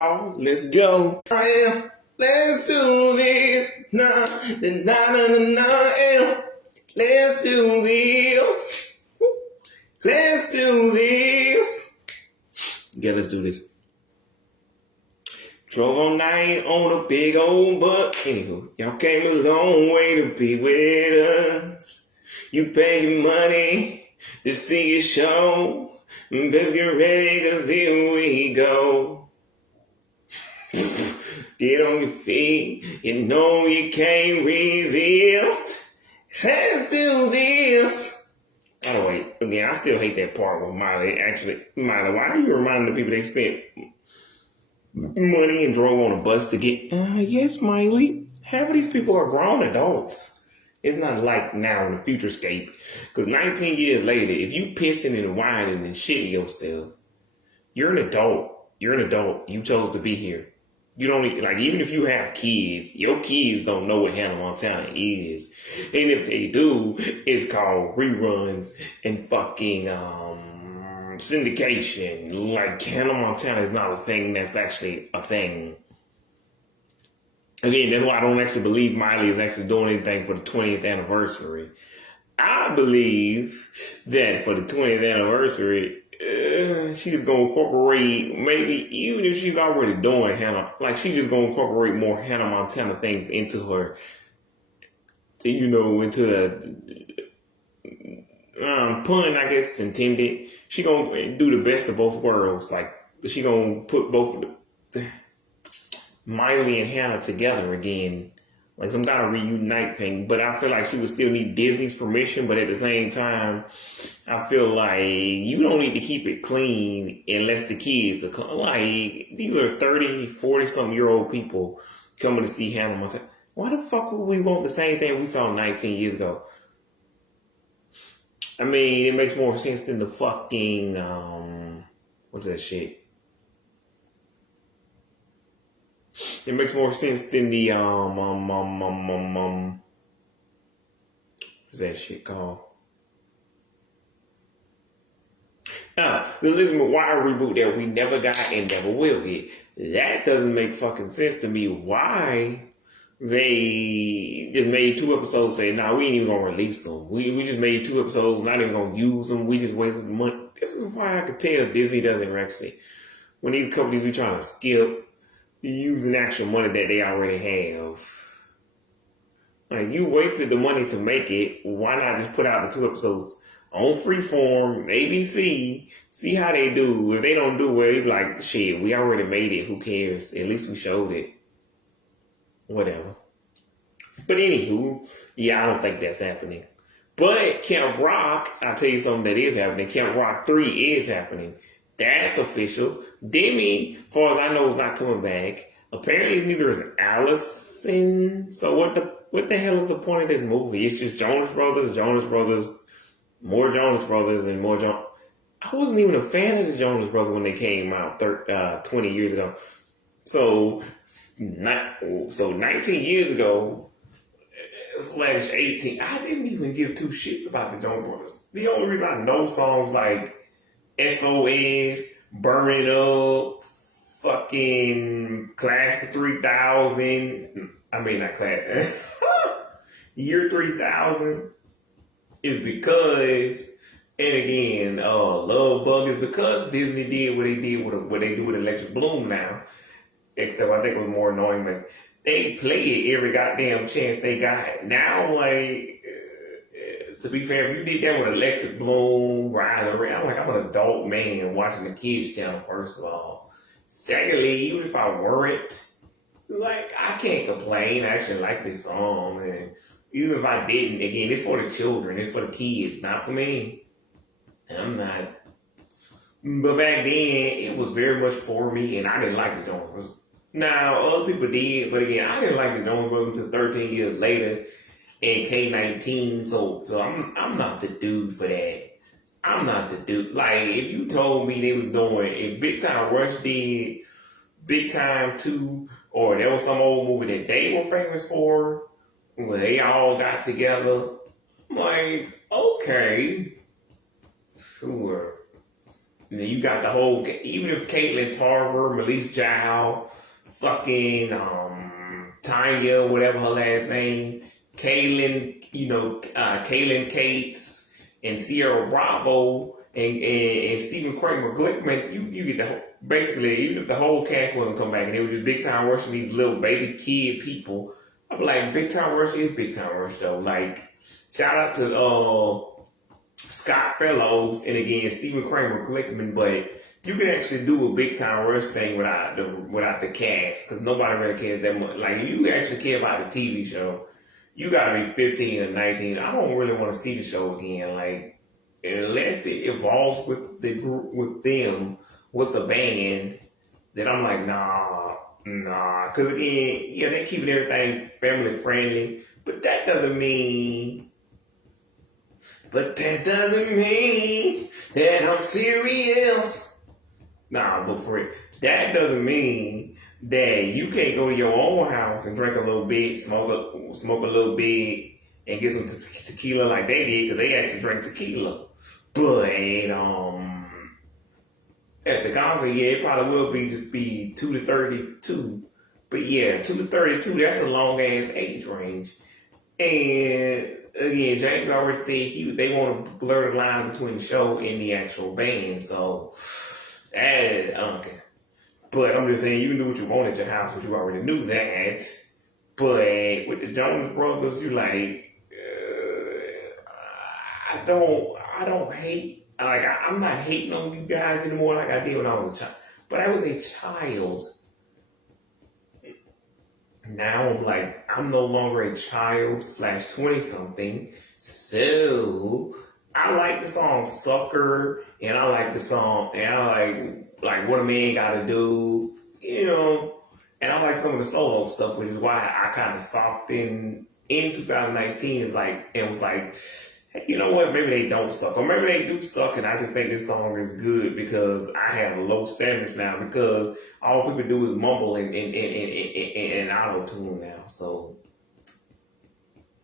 Oh, let's go. I am. Let's do this. Nah, nah, nah, nah, nah. Let's do this. Let's do this. Yeah, let's do this. Drove all night on a big old buck. Anywho, y'all came a long way to be with us. You pay your money to see a show. Best get ready, cause here we go. Get on your feet, you know you can't resist. Let's do this. By the way, again, I still hate that part with Miley. Actually, Miley, why do you remind the people they spent money and drove on a bus to get? Yes, Miley. Half of these people are grown adults. It's not like now in the futurescape. Because 19 years later, if you pissing and whining and shitting yourself, you're an adult. You're an adult. You chose to be here. You don't like, even if you have kids, your kids don't know what Hannah Montana is. And if they do, it's called reruns and fucking syndication. Like, Hannah Montana is not a thing that's actually a thing. Again, that's why I don't actually believe Miley is actually doing anything for the 20th anniversary. I believe that for the 20th anniversary, she's going to incorporate, maybe even if she's already doing Hannah, like she's just going to incorporate more Hannah Montana things into her, into the pun, I guess, intended. She going to do the best of both worlds. Like, she going to put both the Miley and Hannah together again. Like some kind of reunite thing, but I feel like she would still need Disney's permission. But at the same time, I feel like you don't need to keep it clean unless the kids are like, these are 30, 40-something-year-old people coming to see Hannah Montana. Why the fuck would we want the same thing we saw 19 years ago? I mean, it makes more sense than the fucking, what's that shit? It makes more sense than the what's that shit called? The Elizabeth McGuire reboot that we never got and never will get. That doesn't make fucking sense to me. Why they just made 2 episodes saying, nah, we ain't even gonna release them. We just made 2 episodes, not even gonna use them. We just wasted money. This is why I could tell Disney doesn't actually, when these companies be trying to skip using actual money that they already have. Like, you wasted the money to make it. Why not just put out the 2 episodes on Freeform, ABC, see how they do. If they don't do well, you be like, shit, we already made it. Who cares? At least we showed it. Whatever. But anywho, yeah, I don't think that's happening. But Camp Rock, I'll tell you something that is happening. Camp Rock 3 is happening. That's official. Demi, as far as I know, is not coming back. Apparently, neither is Allison. So what the hell is the point of this movie? It's just Jonas Brothers, more Jonas Brothers, and more Jonas. I wasn't even a fan of the Jonas Brothers when they came out 20 years ago. So 19 years ago, /18, I didn't even give 2 shits about the Jonas Brothers. The only reason I know songs like SOS, Burn It Up, fucking Class of 3000. I mean, not Class. Year 3000 is because, and again, Love Bug is because Disney did what they did with what they do with Electric Bloom now. Except I think it was more annoying that they play it every goddamn chance they got. Now, like, to be fair, if you did that with Electric Bloom, Rise Around, I'm an adult man watching the kids channel, first of all. Secondly, even if I weren't, like, I can't complain. I actually like this song, and even if I didn't, again, it's for the children, it's for the kids, not for me. I'm not. But back then, it was very much for me, and I didn't like the Jonas Brothers. Now, other people did, but again, I didn't like the Jonas Brothers until 13 years later. And K-19, so I'm not the dude for that. I'm not the dude. Like, if you told me they was doing, if Big Time Rush did Big Time 2, or there was some old movie that they were famous for, when they all got together, I'm like, okay, sure. And then you got the whole, even if Caitlyn Tarver, Melise Jow, fucking Tanya, whatever her last name, Kaylin, Kaylin Cates, and Sierra Bravo, and Stephen Kramer Glickman, you get the whole, basically, even if the whole cast wasn't come back and they were just Big Time Rush and these little baby kid people, I'd be like, Big Time Rush is Big Time Rush though. Like, shout out to Scott Fellows and again Stephen Kramer Glickman, but you can actually do a Big Time Rush thing without the cast because nobody really cares that much. Like, you actually care about the TV show, you gotta be 15 or 19. I don't really want to see the show again. Like, unless it evolves with the group, with them, with the band, then I'm like, nah. Because again, yeah, they keeping everything family friendly, but that doesn't mean that I'm serious. Nah, but for it, that doesn't mean that you can't go to your own house and drink a little bit, smoke a little bit, and get some tequila like they did, because they actually drink tequila. But at the concert, yeah, it probably will be 2 to 32. But yeah, 2 to 32, that's a long ass age range. And again, James already said they want to blur the line between the show and the actual band. So, okay. But I'm just saying, you can do what you want at your house, but you already knew that. But with the Jonas Brothers, you like, I don't hate, like, I'm not hating on you guys anymore like I did when I was a child. But I was a child. Now I'm like, I'm no longer a child / 20 something. So I like the song Sucker, and I like the song, and I like What a Man Gotta Do, and I like some of the solo stuff, which is why I kind of softened in 2019. Is like, it was like, hey, you know what? Maybe they don't suck, or maybe they do suck, and I just think this song is good because I have low standards now because all people do is mumble and auto tune now. So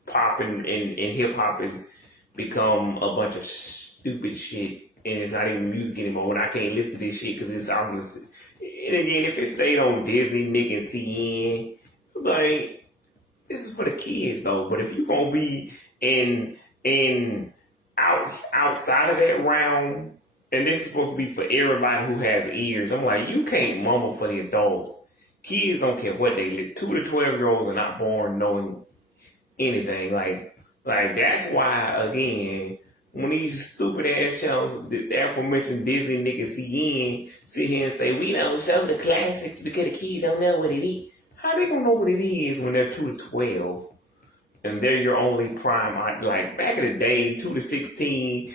pop and hip hop has become a bunch of stupid shit, and it's not even music anymore. And I can't listen to this shit because it's obviously. And again, if it stayed on Disney, Nick, and CN, like, this is for the kids though. But if you're gonna be outside of that realm, and this is supposed to be for everybody who has ears, I'm like, you can't mumble for the adults. Kids don't care what they live. 2 to 12-year-olds are not born knowing anything. Like that's why, again, when these stupid ass shows, the aforementioned Disney, Nick, and CN, sit here and say, we don't show the classics because the kids don't know what it is. How they gonna know what it is when they're 2 to 12? And they're your only prime. Like, back in the day, 2 to 16,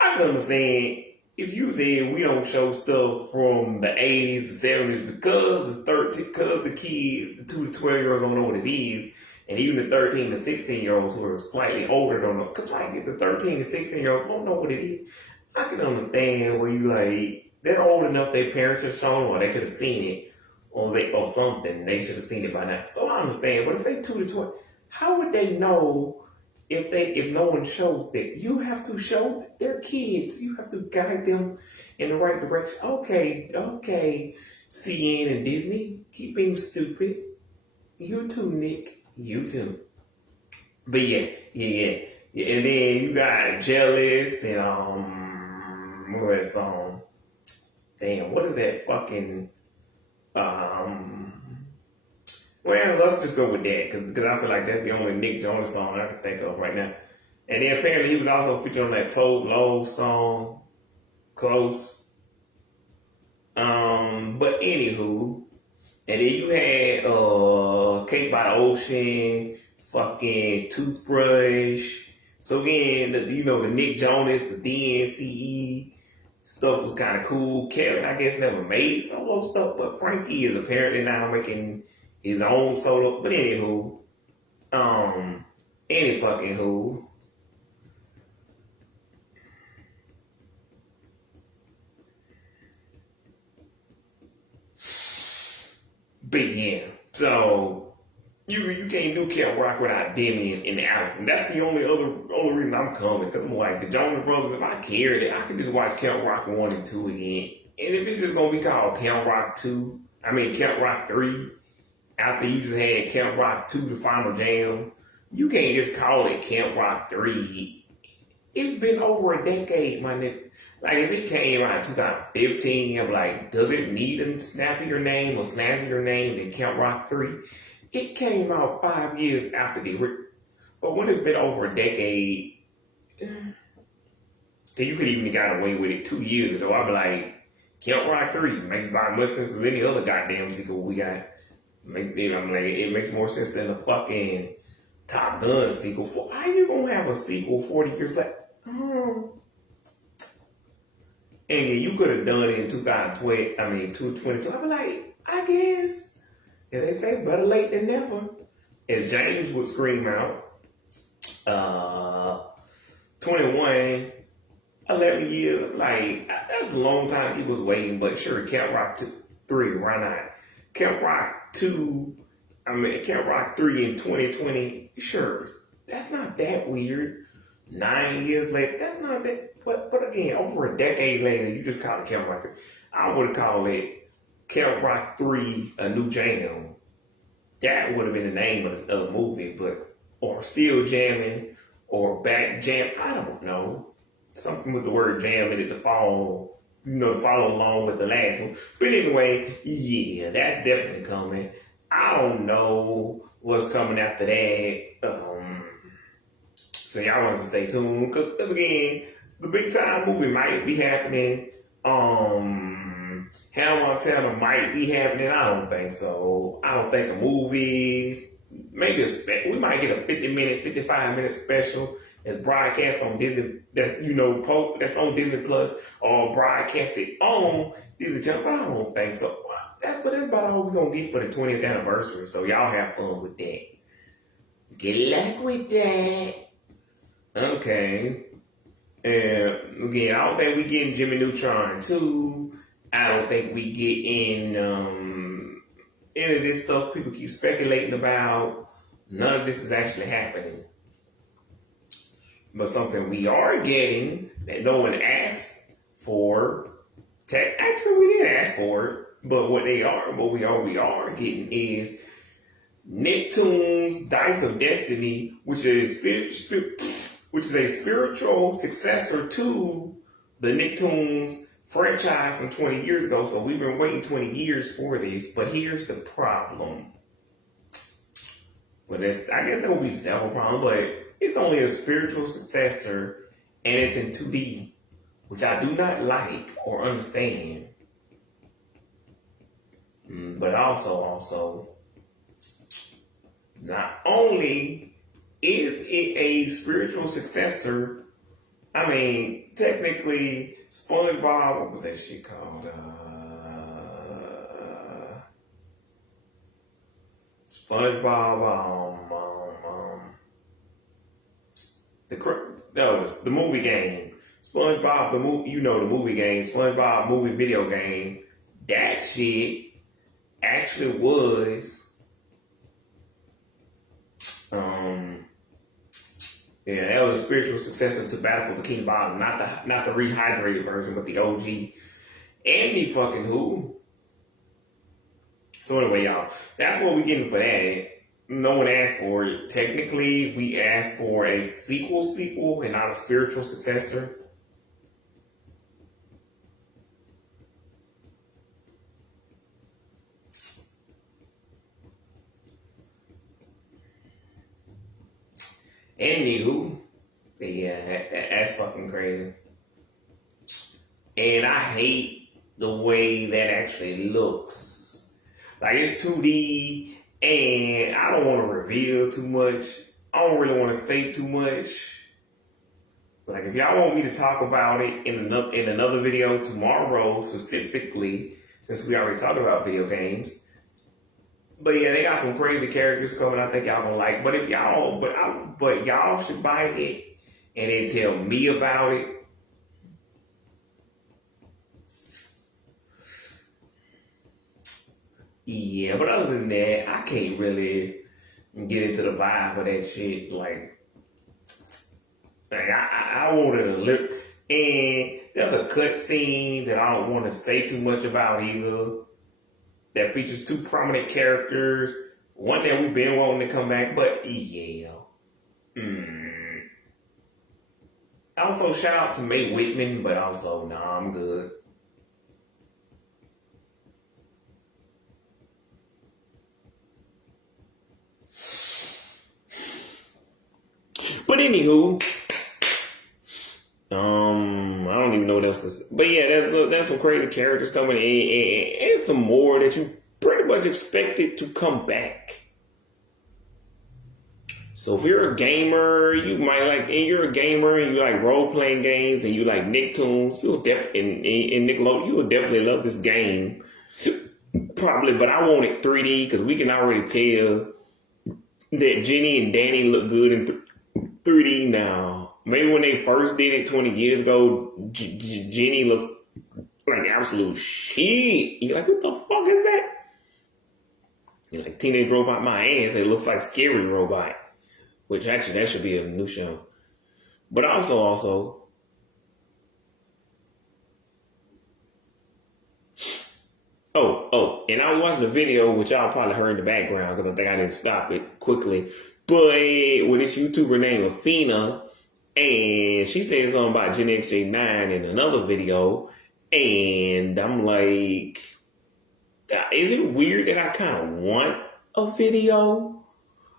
I can understand if you said we don't show stuff from the 80s, the 70s, because the kids, the 2 to 12-year-olds don't know what it is. And even the 13 to 16-year-olds who are slightly older don't know. Because like the 13 to 16-year-olds don't know what it is. I can understand where you like, they're old enough, their parents have shown, or they could have seen it, or something. They should have seen it by now. So I understand. But if they 2 to 12, how would they know if no one shows that? You have to show their kids. You have to guide them in the right direction. Okay, CN and Disney, keep being stupid. You too, Nick. You too. But yeah. And then you got Jealous and what is damn, what is that fucking well, let's just go with that because I feel like that's the only Nick Jonas song I can think of right now. And then apparently he was also featured on that Tove Lo song, Close. But anywho, and then you had Cake by the Ocean, fucking Toothbrush. So again, the Nick Jonas, the DNCE stuff was kind of cool. Kevin, I guess, never made solo stuff, but Frankie is apparently now making his own solo. But anywho, any fucking who. But yeah, so you can't do Camp Rock without Demi and Allison. That's the only reason I'm coming, because I'm like the Jonas Brothers. If I cared, I could just watch Camp Rock 1 and 2 again. And if it's just gonna be called Camp Rock 2, Camp Rock 3, after you just had Camp Rock 2, the final jam, you can't just call it Camp Rock 3. It's been over a decade, my nigga. Like, if it came out in 2015, I'm like, does it need a snappier name or snazzier name than Camp Rock 3? It came out 5 years after but when it's been over a decade, you could even got away with it 2 years ago. I'd be like, Camp Rock 3 makes about much sense as any other goddamn sequel we got. I'm like, it makes more sense than the fucking Top Gun sequel. How you gonna have a sequel 40 years later? And you could have done it in 2022. I'd be like, I guess. And they say better late than never. As James would scream out, 21, 11 years, like, that's a long time he was waiting, but sure, Camp Rock 3, why not? Camp Rock 2, Camp Rock 3 in 2020, sure, that's not that weird. 9 years later, that's not that, but again, over a decade later, you just call it Camp Rock 3. I would have called it Camp Rock 3, A New Jam. That would have been the name of the movie, or Still Jamming, or Back Jam, I don't know. Something with the word jam in it to follow along with the last one. But anyway, yeah, that's definitely coming. I don't know what's coming after that. So y'all want to stay tuned, because again, the big time movie might be happening. Hannah Montana might be happening. I don't think so. I don't think the movies, maybe we might get a 50-minute, 55-minute special that's broadcast on Disney, that's on Disney Plus, or broadcasted on Disney Channel, but I don't think so. But that's about all we're going to get for the 20th anniversary, so y'all have fun with that. Good luck with that. Okay. And again, I don't think we getting Jimmy Neutron 2. I don't think we get in any of this stuff people keep speculating about. None of this is actually happening. But something we are getting that no one asked for. Actually, we didn't ask for it, but what we are getting is Nicktoons Dice of Destiny, which is a spiritual successor to the Nicktoons franchise from 20 years ago. So we've been waiting 20 years for this, but here's the problem. Well, I guess there will be several problems, but it's only a spiritual successor, and it's in 2D, which I do not like or understand. But also, not only is it a spiritual successor, technically, SpongeBob, what was that shit called? SpongeBob, the movie game. SpongeBob, the movie game, SpongeBob movie video game. That shit actually was, that was a spiritual successor to Battle for Bikini Bottom, not the rehydrated version, but the OG. And the fucking Who. So anyway, y'all, that's what we're getting for that. No one asked for it. Technically, we asked for a sequel, and not a spiritual successor. Anywho, yeah, that's fucking crazy. And I hate the way that actually looks. Like, it's 2D, and I don't want to reveal too much. I don't really want to say too much. Like, if y'all want me to talk about it in another video tomorrow specifically, since we already talked about video games. But yeah, they got some crazy characters coming. I think y'all gonna like. But y'all should buy it and then tell me about it. Yeah, but other than that, I can't really get into the vibe of that shit. Like I wanted a lip, and there's a cut scene that I don't want to say too much about either. That features two prominent characters. One that we've been wanting to come back, but yeah. Also, shout out to Mae Whitman, but also, nah, I'm good. But anywho, I don't even know what else to say. But yeah, that's some crazy characters coming in, and some more that you pretty much expected to come back. So if you're a gamer, you might like, and you're a gamer and you like role playing games and you like Nicktoons, you'll definitely and Nickelodeon, you will definitely love this game. Probably, but I want it 3D because we can already tell that Jenny and Danny look good in 3D now. Maybe when they first did it 20 years ago, Jenny looked like absolute shit. You're like, what the fuck is that? You're like, Teenage Robot my ass. It looks like Scary Robot. Which actually, that should be a new show. But also, and I was watching the video, which y'all probably heard in the background because I think I didn't stop it quickly. But with this YouTuber named Athena, and she said something about Gen XJ9 in another video, and I'm like, is it weird that I kind of want a video?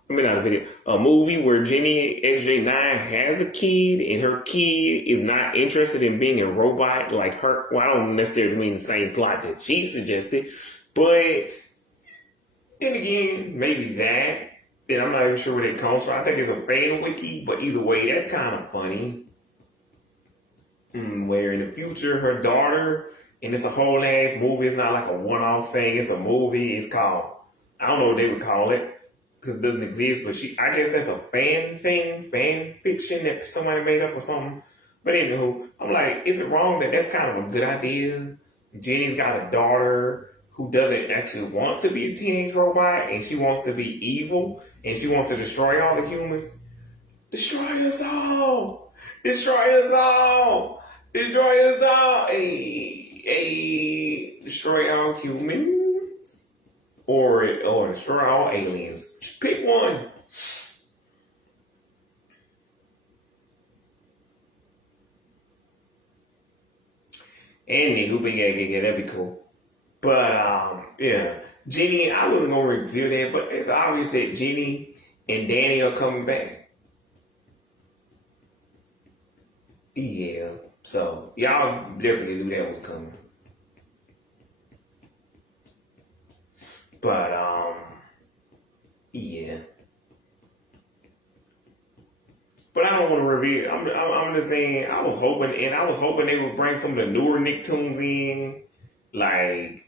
I mean, not a video, a movie where Jenny XJ9 has a kid and her kid is not interested in being a robot like her. Well, I don't necessarily mean the same plot that she suggested, but then again, maybe that. Then I'm not even sure where that comes from. I think it's a fan wiki, but either way, that's kind of funny. Where in the future, her daughter, and it's a whole ass movie, it's not like a one-off thing, it's a movie, it's called, I don't know what they would call it, because it doesn't exist, but I guess that's a fan fiction that somebody made up or something. But anywho, I'm like, is it wrong that that's kind of a good idea? Jenny's got a daughter who doesn't actually want to be a teenage robot, and she wants to be evil, and she wants to destroy all the humans. Destroy us all! Destroy us all! Destroy us all! Destroy all humans? Or destroy all aliens. Just pick one. Anywho, yeah, that'd be cool. But yeah, Jenny, I wasn't gonna reveal that, but it's obvious that Jenny and Danny are coming back. Yeah, so y'all definitely knew that was coming. But yeah. But I don't want to reveal. I'm just saying. I was hoping they would bring some of the newer Nicktoons in, like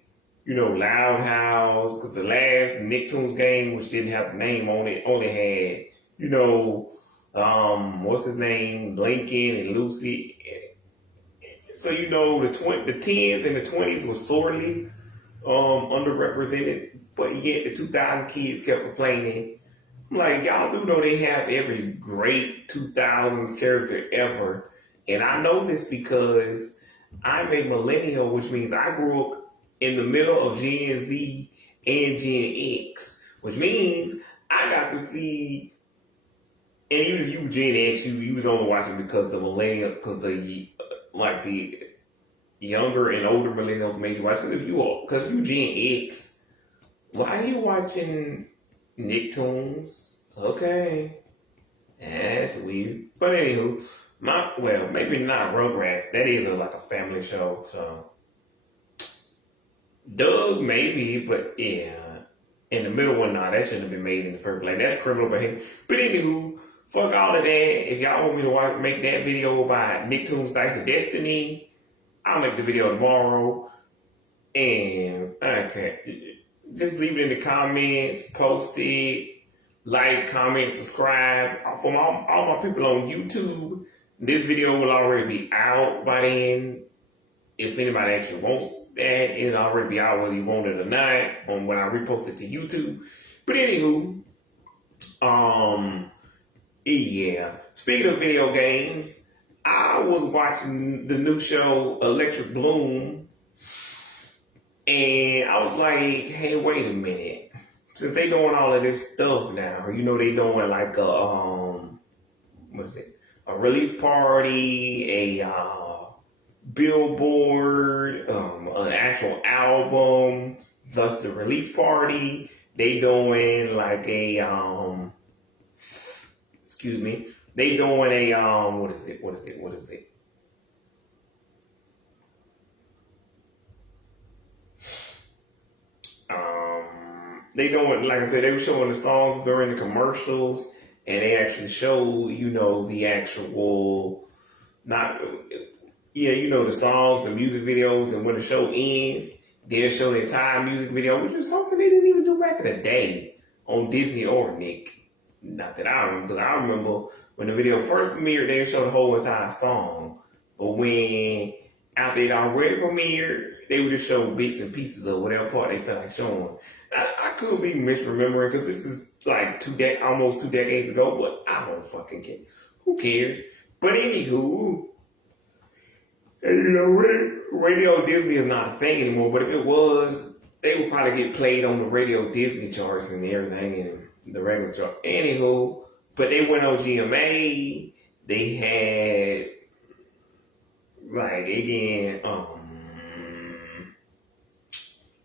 Loud House, because the last Nicktoons game, which didn't have a name on it, only had what's his name, Lincoln and Lucy. So the tens and the 20s was sorely underrepresented, but yet the 2000 kids kept complaining. I'm like, y'all do know they have every great 2000s character ever, and I know this because I'm a millennial, which means I grew up in the middle of Gen Z and Gen X, which means I got to see. And even if you were Gen X, you was only watching because the millennial, because the younger and older millennials made you watch. Because if you Gen X, why are you watching Nicktoons? Okay, that's weird. But anywho, maybe not Rugrats. That is like a family show. So Doug maybe, but yeah. And the middle one, that shouldn't have been made in the first place. That's criminal behavior. But anywho, fuck all of that. If y'all want me to make that video about Nicktoons Dice of Destiny, I'll make the video tomorrow. And just leave it in the comments, post it, like, comment, subscribe. For all my people on YouTube, this video will already be out by then. If anybody actually wants that, it'll already be out whether you want it or not when I repost it to YouTube. But anywho, Um, yeah. Speaking of video games, I was watching the new show Electric Bloom, and I was like, hey, wait a minute. Since they doing all of this stuff now, they doing like what is it? A release party, a billboard, an actual album, thus the release party. They doing like a excuse me. They doing a what is it? What is it? What is it? They doing, like I said, they were showing the songs during the commercials, and they actually show the actual not the songs, the music videos, and when the show ends, they'll show the entire music video, which is something they didn't even do back in the day on Disney or Nick. Not that I remember, because I remember when the video first premiered, they show the whole entire song. But when after it already premiered, they would just show bits and pieces of whatever part they felt like showing. I could be misremembering because this is like almost 2 decades ago, but I don't fucking care. Who cares? But anywho, Radio Disney is not a thing anymore, but if it was, they would probably get played on the Radio Disney charts and everything and the regular chart. Anywho, but they went on GMA. They had, like, again,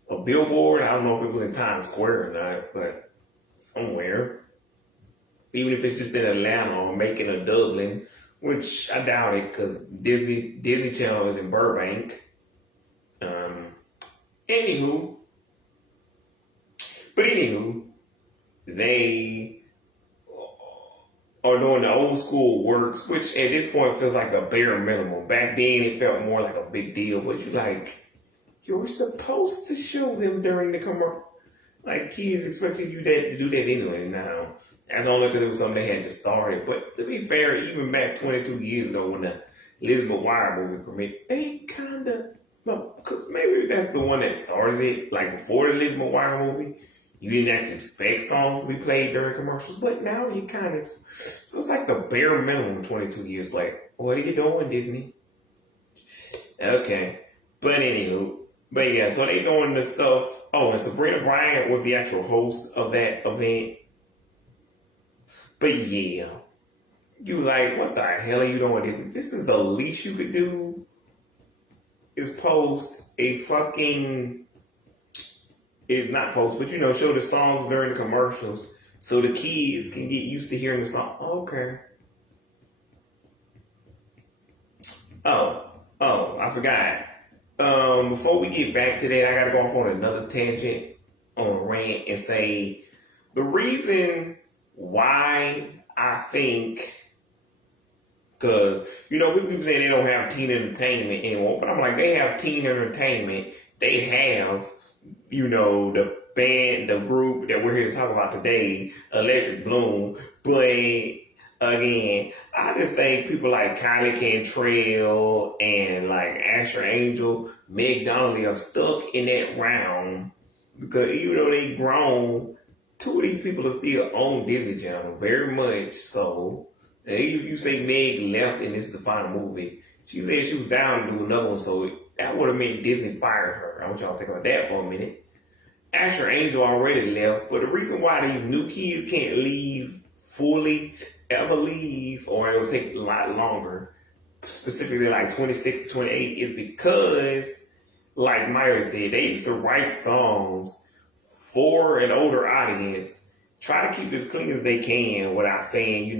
a billboard. I don't know if it was in Times Square or not, but somewhere. Even if it's just in Atlanta or Macon or Dublin, which I doubt it because Disney Channel is in Burbank. Anywho, they are doing the old school works, which at this point feels like a bare minimum. Back then, it felt more like a big deal, but you're supposed to show them during the commercial. Like, kids expecting you to do that anyway now. That's only because it was something they had just started. But to be fair, even back 22 years ago when the Lizzie McGuire movie premiered, they kind of, because maybe that's the one that started it, like before the Lizzie McGuire movie. You didn't actually expect songs to be played during commercials, but now you kind of, so it's like the bare minimum 22 years later. What are you doing, Disney? Okay. But anywho, but yeah, so they doing the stuff. Oh, and Sabrina Bryant was the actual host of that event. But yeah, you like, what the hell are you doing? This is the least you could do is post a fucking, it's not post, but show the songs during the commercials so the kids can get used to hearing the song. Okay. Oh, I forgot. Before we get back to that, I gotta go off on another tangent on a rant and say the reason why I think, because people saying they don't have teen entertainment anymore, but I'm like, they have teen entertainment. They have, the band, the group that we're here to talk about today, Electric Bloom. But again, I just think people like Kylie Cantrell and like Asher Angel, Meg Donnelly are stuck in that realm because even though they grown, two of these people are still on Disney Channel, very much so. And even if you say Meg left and this is the final movie, she said she was down to do another one, so that would have meant Disney fired her. I want y'all to think about that for a minute. Asher Angel already left, but the reason why these new kids can't leave fully, ever leave, or it will take a lot longer, specifically like 26 to 28, is because, like Myra said, they used to write songs for an older audience, try to keep as clean as they can without saying,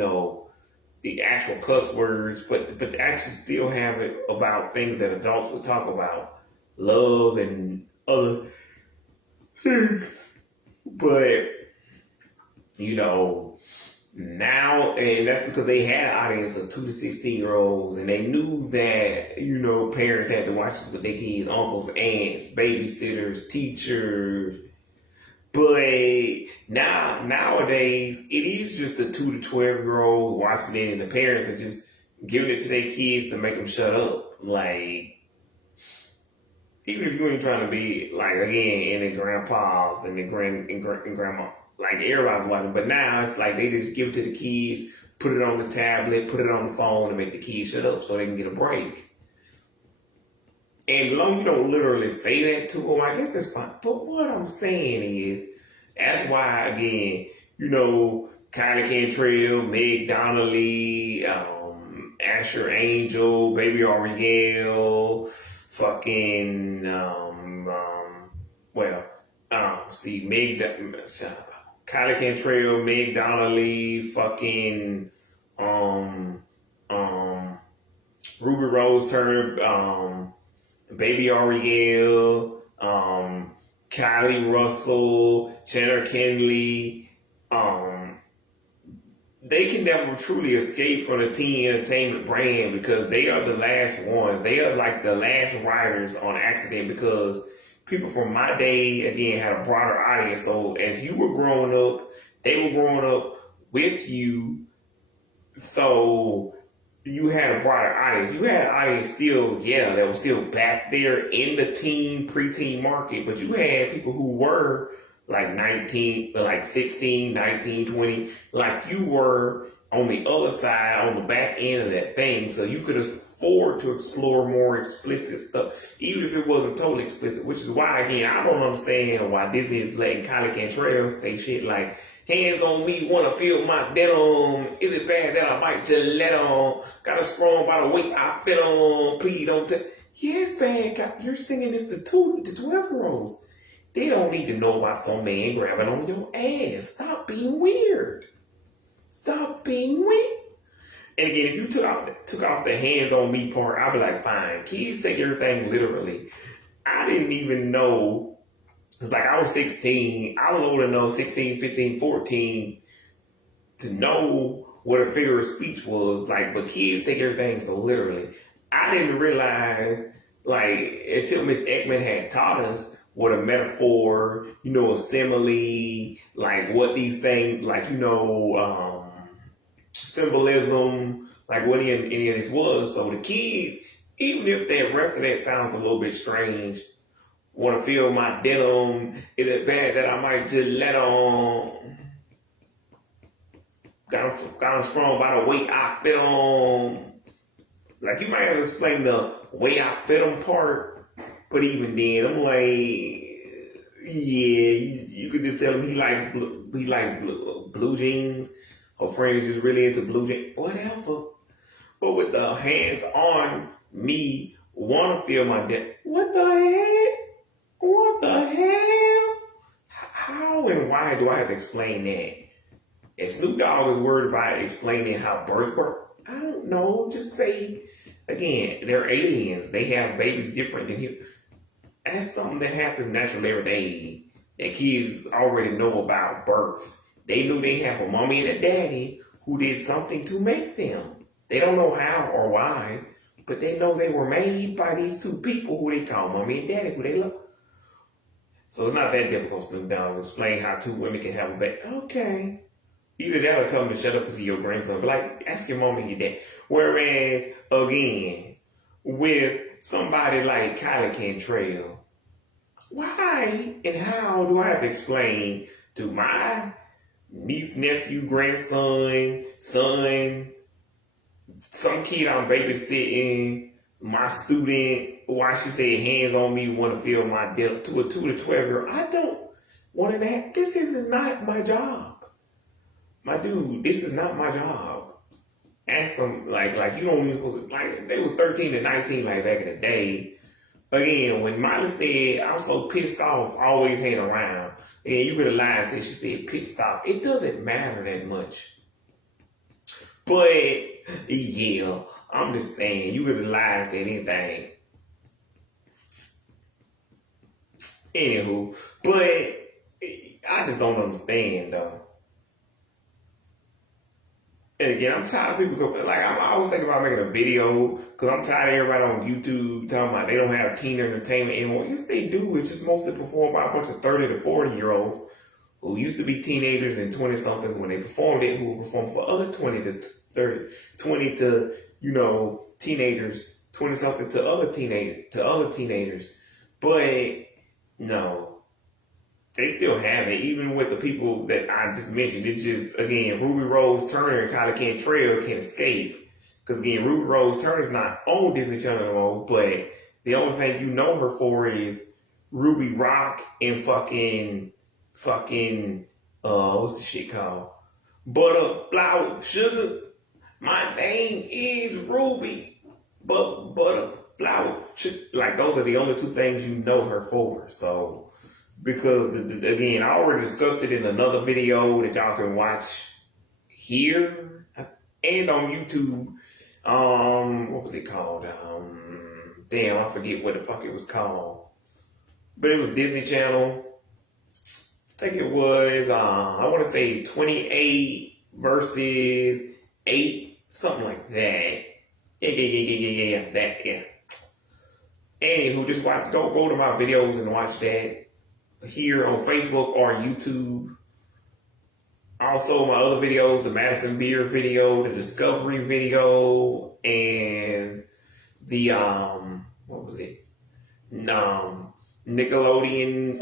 the actual cuss words, but actually still have it about things that adults would talk about, love and other things. But, now, and that's because they had an audience of 2 to 16-year-olds, and they knew that, parents had to watch this with their kids, uncles, aunts, babysitters, teachers. But nowadays, it is just the 2 to 12-year-olds watching it, and the parents are just giving it to their kids to make them shut up. Like, even if you ain't trying to be, like, again, in the grandpas and the grandma, like everybody's watching. But now it's like they just give it to the kids, put it on the tablet, put it on the phone, and make the kids shut up so they can get a break. And as long as you don't literally say that to them, I guess it's fine. But what I'm saying is, that's why, again, Kylie Cantrell, Meg Donnelly, Asher Angel, Baby Ariel, fucking, Kylie Cantrell, Meg Donnelly, fucking, Ruby Rose Turner, Baby Ariel, Kylie Russell, Cheddar Kinley, they can never truly escape from the teen entertainment brand because they are the last ones. They are like the last writers on accident because people from my day, again, had a broader audience. So as you were growing up, they were growing up with you. So you had a broader audience. You had an audience still, that was still back there in the teen, preteen market, but you had people who were like 16, 19, 20, like you were on the other side, on the back end of that thing, so you could afford to explore more explicit stuff, even if it wasn't totally explicit, which is why, again, I don't understand why Disney is letting Kylie Cantrell say shit like, hands on me, wanna feel my denim, is it bad that I might Gillette on, got a sprung by the weight I fit on, please don't tell. Yeah, it's bad, you're singing this to 12-year-olds. They don't need to know about some man grabbing on your ass. Stop being weird. Stop being weird. And again, if you took off the hands on me part, I'd be like, fine. Kids take everything literally. I didn't even know. It's like I was 16. I was old enough, 16, 15, 14, to know what a figure of speech was. Like, but kids take everything so literally. I didn't realize, like, until Miss Ekman had taught us, what a metaphor, a simile, like what these things, like, symbolism, like what any of this was. So the kids, even if the rest of that sounds a little bit strange, want to feel my denim, is it bad that I might just let on, got sprung by the weight I fit on. Like, you might have to explain the way I fit on part. But even then, I'm like, you could just tell him he likes blue jeans. Her friend is just really into blue jeans. Whatever. But with the hands on me, want to feel my dick. What the heck? What the hell? How and why do I have to explain that? And Snoop Dogg is worried about explaining how birth work. I don't know. Just say, again, they're aliens. They have babies different than you. That's something that happens naturally every day. That kids already know about birth. They knew they have a mommy and a daddy who did something to make them. They don't know how or why, but they know they were made by these two people who they call mommy and daddy, who they love. So it's not that difficult, Snoop Dogg, to explain how two women can have a baby. Okay. Either that or tell them to shut up and see your grandson. But like, ask your mom and your dad. Whereas, again, with somebody like Kylie Cantrell, why and how do I have to explain to my niece, nephew, grandson, son, some kid I'm babysitting, my student, why she said hands on me, want to feel my death to a 2 to 12-year-old? I don't want to have, this is not my job. My dude, this is not my job. Ask them, like you don't even supposed to, like, they were 13 to 19, like, back in the day. Again, when Miley said, I'm so pissed off, always hanging around, and you could have lied and said she said pissed off. It doesn't matter that much. But, yeah, I'm just saying, you could have lied and said anything. Anywho, but I just don't understand, though. And again, I'm tired of people, like, I always think about making a video, because I'm tired of everybody on YouTube talking about they don't have teen entertainment anymore. Yes, they do. It's just mostly performed by a bunch of 30 to 40-year-olds who used to be teenagers and 20-somethings when they performed it, who performed for other 20 to 30, 20 to, teenagers, 20-something to other teenagers. But, no. they still have it, even with the people that I just mentioned. It's just, again, Ruby Rose Turner and Kylie Cantrell can't escape. Because, again, Ruby Rose Turner's not on Disney Channel anymore, but the only thing you know her for is Ruby Rock and fucking, what's the shit called? Butter, flour, sugar. My name is Ruby. Butter, flour, sugar. Like, those are the only two things you know her for. So, because, again, I already discussed it in another video that y'all can watch here and on YouTube. What was it called? Damn, I forget what the fuck it was called. But it was Disney Channel. I think it was, I want to say 28 versus 8, something like that. Yeah, that, yeah. Anywho, just go to my videos and watch that here on Facebook or YouTube. Also, my other videos, the Madison Beer video, the Discovery video, and the, what was it? Nickelodeon,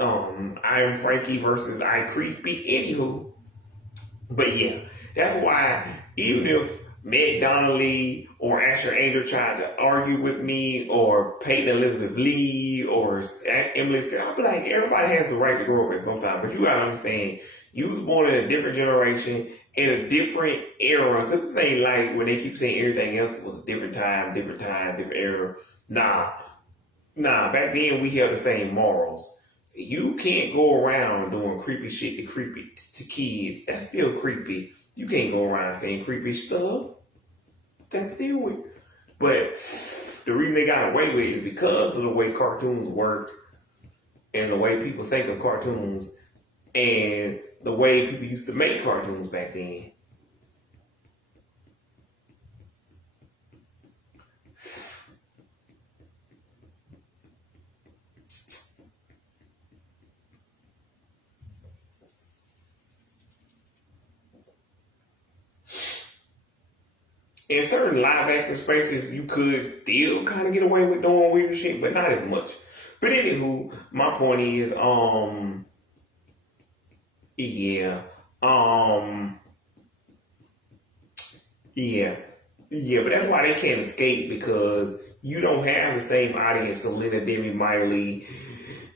I Am Frankie versus I Creepy. Anywho. But yeah, that's why even if Meg Donnelly or Asher Angel tried to argue with me, or Peyton Elizabeth Lee or Emily Scott, I'll be like, everybody has the right to grow up at some time. But you gotta understand, you was born in a different generation, in a different era. Because this ain't like when they keep saying everything else was a different time, different era. Nah, back then we had the same morals. You can't go around doing creepy shit to kids. That's still creepy. You can't go around saying creepy stuff. That's still weird. But the reason they got away with it is because of the way cartoons worked and the way people think of cartoons and the way people used to make cartoons back then. In certain live action spaces, you could still kind of get away with doing weird shit, but not as much. But anywho, my point is, yeah, but that's why they can't escape, because you don't have the same audience Selena, Demi, Miley,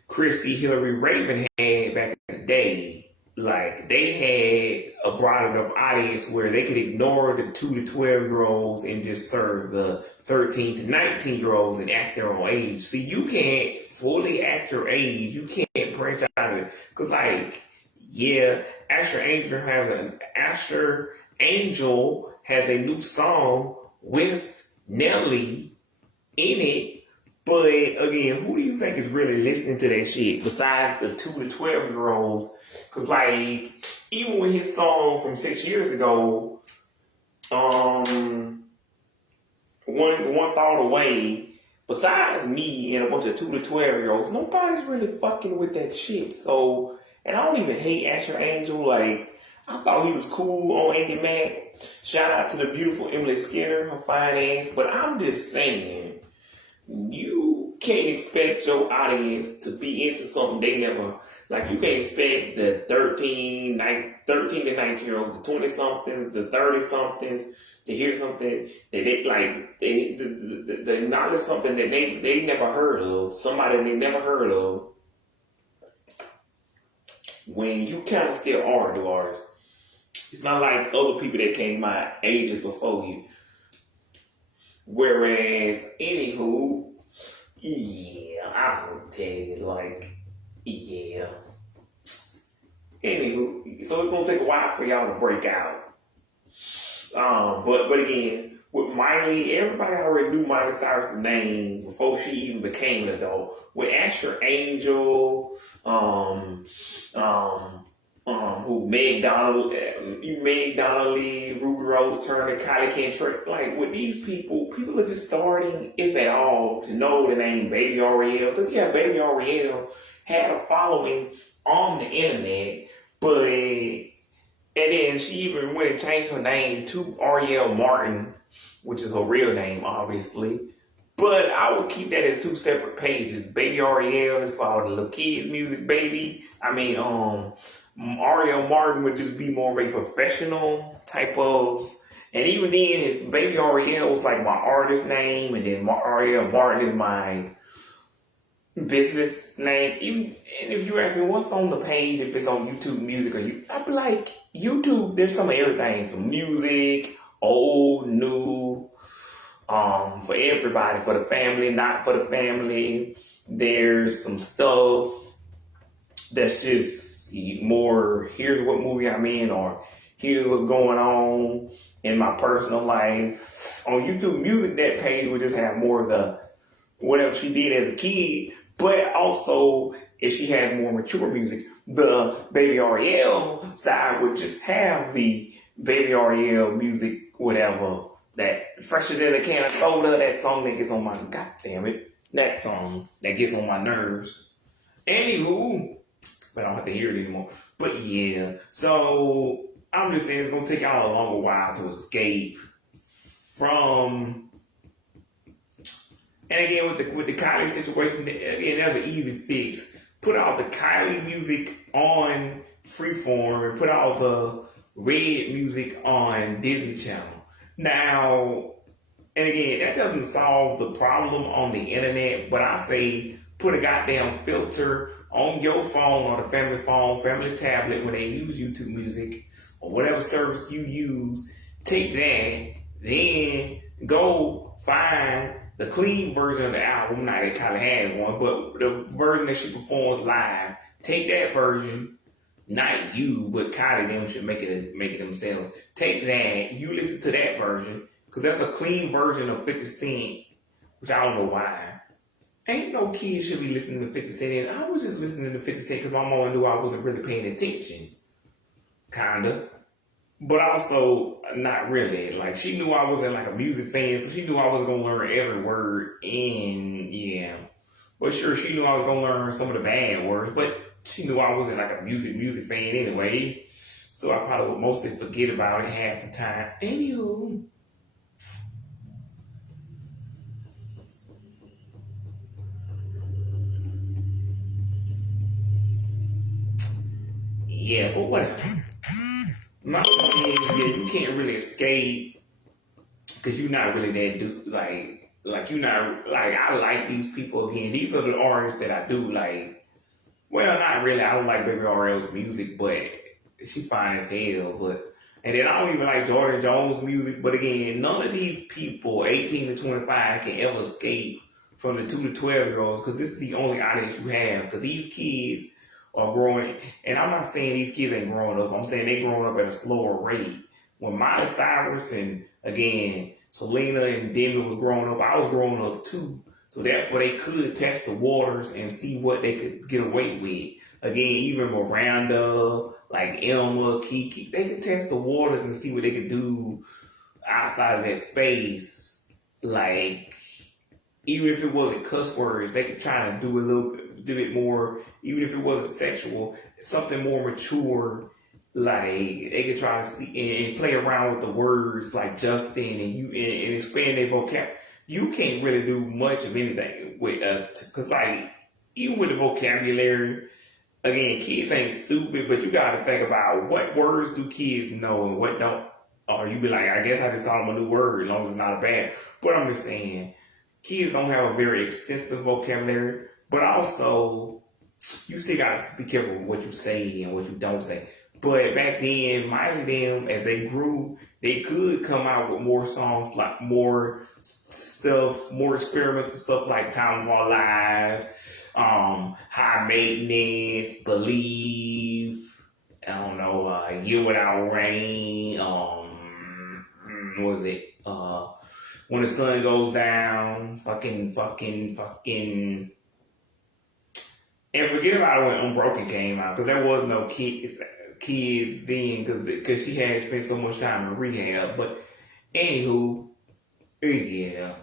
Christy, Hillary, Raven had back in the day. Like, they had a broad enough audience where they could ignore the 2 to 12-year-olds and just serve the 13 to 19-year-olds and act their own age. See, you can't fully act your age. You can't branch out of it. Because, like, yeah, Asher Angel has a new song with Nelly in it. But again, who do you think is really listening to that shit besides the 2 to 12-year-olds? Because, like, even with his song from 6 years ago, One Thought Away, besides me and a bunch of 2 to 12-year-olds, nobody's really fucking with that shit. So, and I don't even hate Asher Angel. Like, I thought he was cool on Andy Mack. Shout out to the beautiful Emily Skinner, her fine ass. But I'm just saying, you can't expect your audience to be into something they never, like, you can't expect the 13 to 19-year-olds, the 20-somethings, the 30-somethings to hear something that they, like, they acknowledge something that they never heard of, somebody they never heard of, when you kind of still are the artist. It's not like other people that came out ages before you. Whereas, anywho, yeah, I would tell you, like, yeah. Anywho, so it's gonna take a while for y'all to break out. But again, with Miley, everybody already knew Miley Cyrus's name before she even became an adult. With Asher Angel, Meg Donnelly, Ruby Rose Turner, Kylie Cantrell. Like, with these people are just starting, if at all, to know the name Baby Ariel. Because, yeah, Baby Ariel had a following on the internet, but, and then she even went and changed her name to Ariel Martin, which is her real name, obviously. But I would keep that as two separate pages. Baby Ariel is for all the little kids music, baby. I mean, Ariel Martin would just be more of a professional type of. And even then, if Baby Ariel was like my artist name, and then Ariel Martin is my business name. Even and if you ask me what's on the page, if it's on YouTube Music or I'd be like YouTube. There's some of everything, some music, old, new, for everybody, for the family, not for the family. There's some stuff that's just more. Here's what movie I'm in, or here's what's going on in my personal life. On YouTube Music, that page would just have more of the whatever she did as a kid, but also if she has more mature music. The Baby Ariel side would just have the Baby Ariel music, whatever, that fresher than a can of soda, that song that gets on my, god damn it, that song that gets on my nerves. Anywho, but I don't have to hear it anymore. But yeah, so I'm just saying it's gonna take y'all a longer while to escape from. And again, with the Kylie situation, again, that's an easy fix. Put all the Kylie music on Freeform and put all the Red music on Disney Channel. Now, and again, that doesn't solve the problem on the internet, but I say put a goddamn filter on your phone or the family phone, family tablet when they use YouTube Music or whatever service you use. Take that, then go find the clean version of the album. Not that Kylie had one, but the version that she performs live. Take that version, not you, but Kylie them should make it themselves. Take that, you listen to that version, because that's a clean version of 50 Cent, which I don't know why. Ain't no kids should be listening to 50 Cent. I was just listening to 50 Cent because my mom knew I wasn't really paying attention. Kinda. But also, not really. Like, she knew I wasn't like a music fan, so she knew I wasn't going to learn every word. And, yeah. But sure, she knew I was going to learn some of the bad words, but she knew I wasn't like a music fan anyway. So I probably would mostly forget about it half the time. Anywho. Yeah, but whatever. My thing is, yeah, you can't really escape because you're not really that dude. Like you're not like I like these people again. These are the artists that I do like. Well, not really. I don't like Baby Ariel's music, but she fine as hell. But and then I don't even like Jordan Jones' music. But again, none of these people, 18 to 25, can ever escape from the 2 to 12-year-olds because this is the only audience you have. Because these kids are growing, and I'm not saying these kids ain't growing up. I'm saying they growing up at a slower rate. When Miley Cyrus and again Selena and Demi was growing up, I was growing up too. So therefore, they could test the waters and see what they could get away with. Again, even Miranda, like Elma, Kiki, they could test the waters and see what they could do outside of that space. Like, even if it wasn't cuss words, they could try to do a little bit more, even if it wasn't sexual, something more mature. Like, they could try to see and play around with the words like Justin and expand their vocabulary. You can't really do much of anything with, because like, even with the vocabulary, again, kids ain't stupid, but you got to think about what words do kids know and what don't. Or you be like, I guess I just taught them a new word, as long as it's not a bad. But I'm just saying, kids don't have a very extensive vocabulary, but also you still got to be careful with what you say and what you don't say. But back then, Miley them, as they grew, they could come out with more songs, like more stuff, more experimental stuff like Time of Our Lives, High Maintenance, Believe, I don't know, Year Without Rain, what was it? When the Sun Goes Down, fucking. And forget about it when Unbroken came out, because there was no kids then, because she had spent so much time in rehab. But anywho, yeah.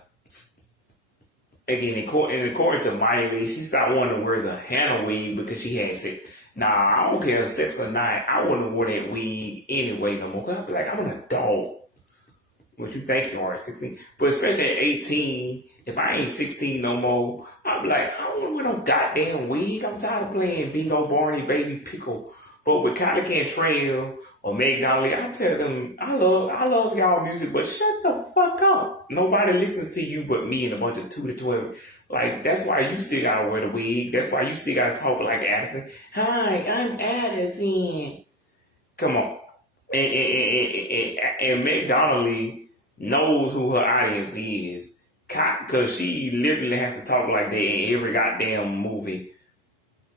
Again, according to Miley, she stopped wanting to wear the Hannah wig because she had sex. Nah, I don't care if sex or not. I wouldn't wear that wig anyway no more. Cause I'd be like, I'm an adult. What you think you are at 16. But especially at 18, if I ain't 16 no more, I'm like, I don't want no goddamn wig. I'm tired of playing Bingo Barney, Baby Pickle. But with Kylie Cantrell or Meg Donnelly, I tell them, I love y'all music, but shut the fuck up. Nobody listens to you but me and a bunch of 2 to 12. Like, that's why you still gotta wear the wig. That's why you still gotta talk like Addison. Hi, I'm Addison. Come on. And Meg Donnelly knows who her audience is. Because she literally has to talk like that in every goddamn movie.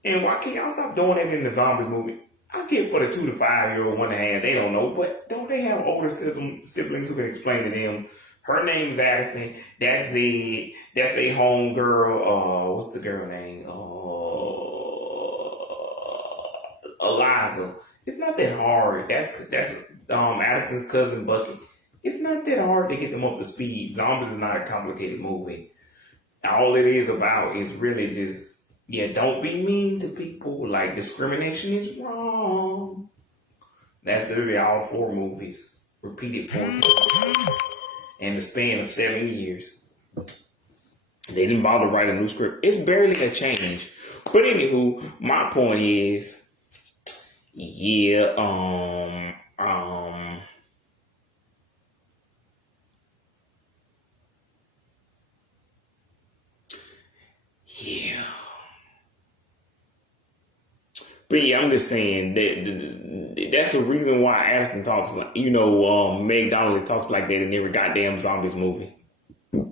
And why can't y'all stop doing that in the Zombies movie? I get for the 2 to 5 year old, 1.5, they don't know, but don't they have older siblings who can explain to them? Her name's Addison. That's Zed. That's their home girl. What's the girl name? Eliza. It's not that hard. That's Addison's cousin Bucky. It's not that hard to get them up to speed. Zombies is not a complicated movie. All it is about is really just, don't be mean to people. Like, discrimination is wrong. That's literally all 4 movies. Repeated 4 times. In the span of 7 years. They didn't bother to write a new script. It's barely a change. But anywho, my point is, yeah, But yeah, I'm just saying that that's the reason why Addison talks like, Meg Donnelly talks like that in every goddamn Zombies movie. At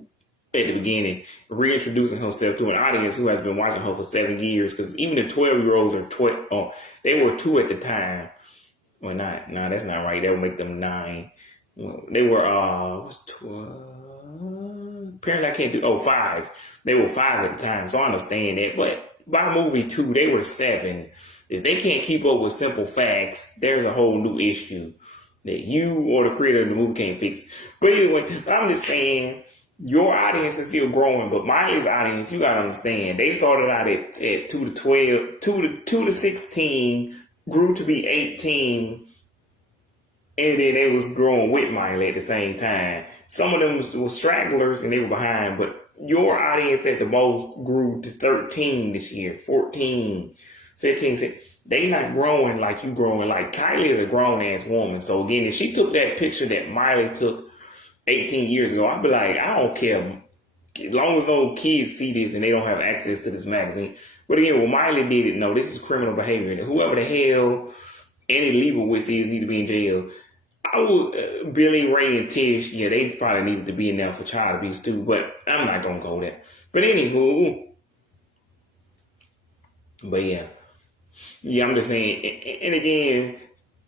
the beginning, reintroducing herself to an audience who has been watching her for 7 years. Because even the 12-year-olds are they were 2 at the time. Well, that's not right. That would make them 9. They were 12. Apparently, I can't do 5. They were 5 at the time, so I understand that. But by movie 2, they were 7. If they can't keep up with simple facts, there's a whole new issue that you or the creator of the movie can't fix. But anyway, I'm just saying, your audience is still growing, but Miley's audience, you gotta understand, they started out at 2 to 12, 2 to 16, grew to be 18, and then they was growing with Miley at the same time. Some of them were stragglers and they were behind, but your audience at the most grew to 13 this year, 14, 15, 16. They not growing like you growing. Like, Kylie is a grown-ass woman. So again, if she took that picture that Miley took 18 years ago, I'd be like, I don't care. As long as no kids see this and they don't have access to this magazine. But again, when Miley did it, no, this is criminal behavior. And whoever the hell Annie Leibovitz is need to be in jail. I would, Billy Ray and Tish, they probably needed to be in there for child abuse too, but I'm not going to go there. But anywho, I'm just saying, and again,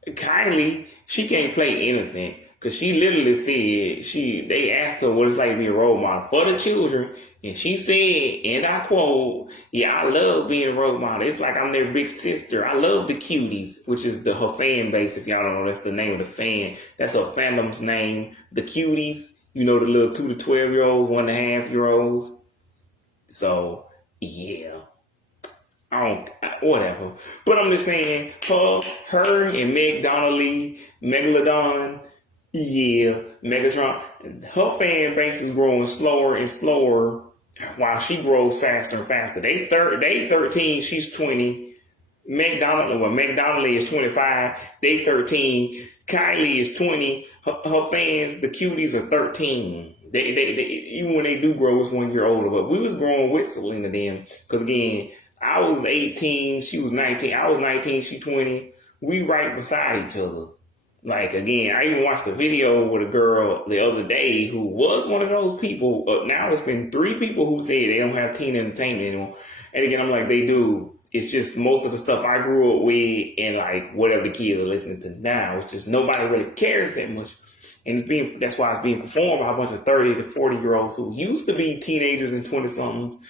Kylie, she can't play innocent because she literally said, they asked her what it's like to be a role model for the children, and she said, and I quote, I love being a role model. It's like I'm their big sister. I love the cuties, which is her fan base. If y'all don't know, that's the name of the fan. That's her fandom's name. The cuties, the little 2 to 12-year-olds, 1.5-year-olds. So, whatever. But I'm just saying, her and Meg Donnelly, Megalodon, Megatron, her fan base is growing slower and slower while she grows faster and faster. They 13, she's 20. Meg Donnelly is 25. They 13. Kylie is 20. Her fans, the cuties, are 13. They even when they do grow, it's 1 year older. But we was growing with Selena then, because again, I was 18, she was 19. I was 19, she 20. We right beside each other. Like, again, I even watched a video with a girl the other day who was one of those people. Now it's been 3 people who say they don't have teen entertainment anymore. And again, I'm like, they do. It's just most of the stuff I grew up with and like whatever the kids are listening to now. It's just nobody really cares that much. And that's why it's being performed by a bunch of 30 to 40-year-olds who used to be teenagers and 20-somethings.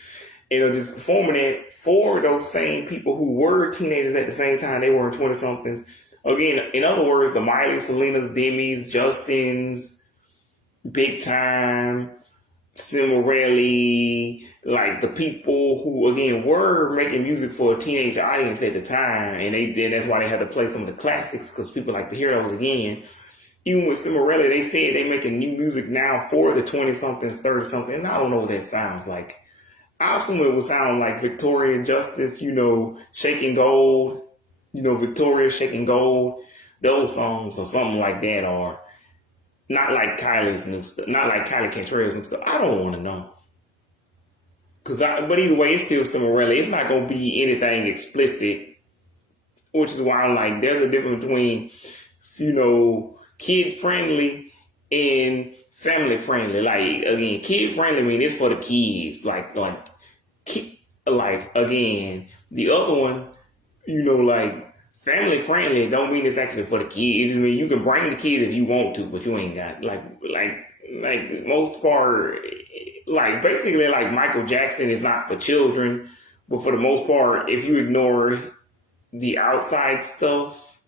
And just performing it for those same people who were teenagers at the same time they were 20-somethings. Again, in other words, the Miley, Selenas, Demis, Justins, Big Time, Cimarelli, like the people who, again, were making music for a teenage audience at the time. And that's why they had to play some of the classics, because people like to hear those again. even with Cimarella, they said they making new music now for the 20-somethings, 30-something, and I don't know what that sounds like. I assume it would sound like Victoria Justice, Shaking Gold, Victoria Shaking Gold, those songs or something like that, or not like Kylie's new stuff, not like Kylie Cantrell's new stuff. I don't want to know. But either way, it's still Cimarella. It's not going to be anything explicit, which is why I'm like, there's a difference between, kid friendly and family friendly. Like, again, kid friendly, I mean, it's for the kids. Again, the other one, like, family friendly don't mean it's actually for the kids. I mean, you can bring the kids if you want to, but you ain't got, like most part, like, basically, like, Michael Jackson is not for children, but for the most part, if you ignore the outside stuff,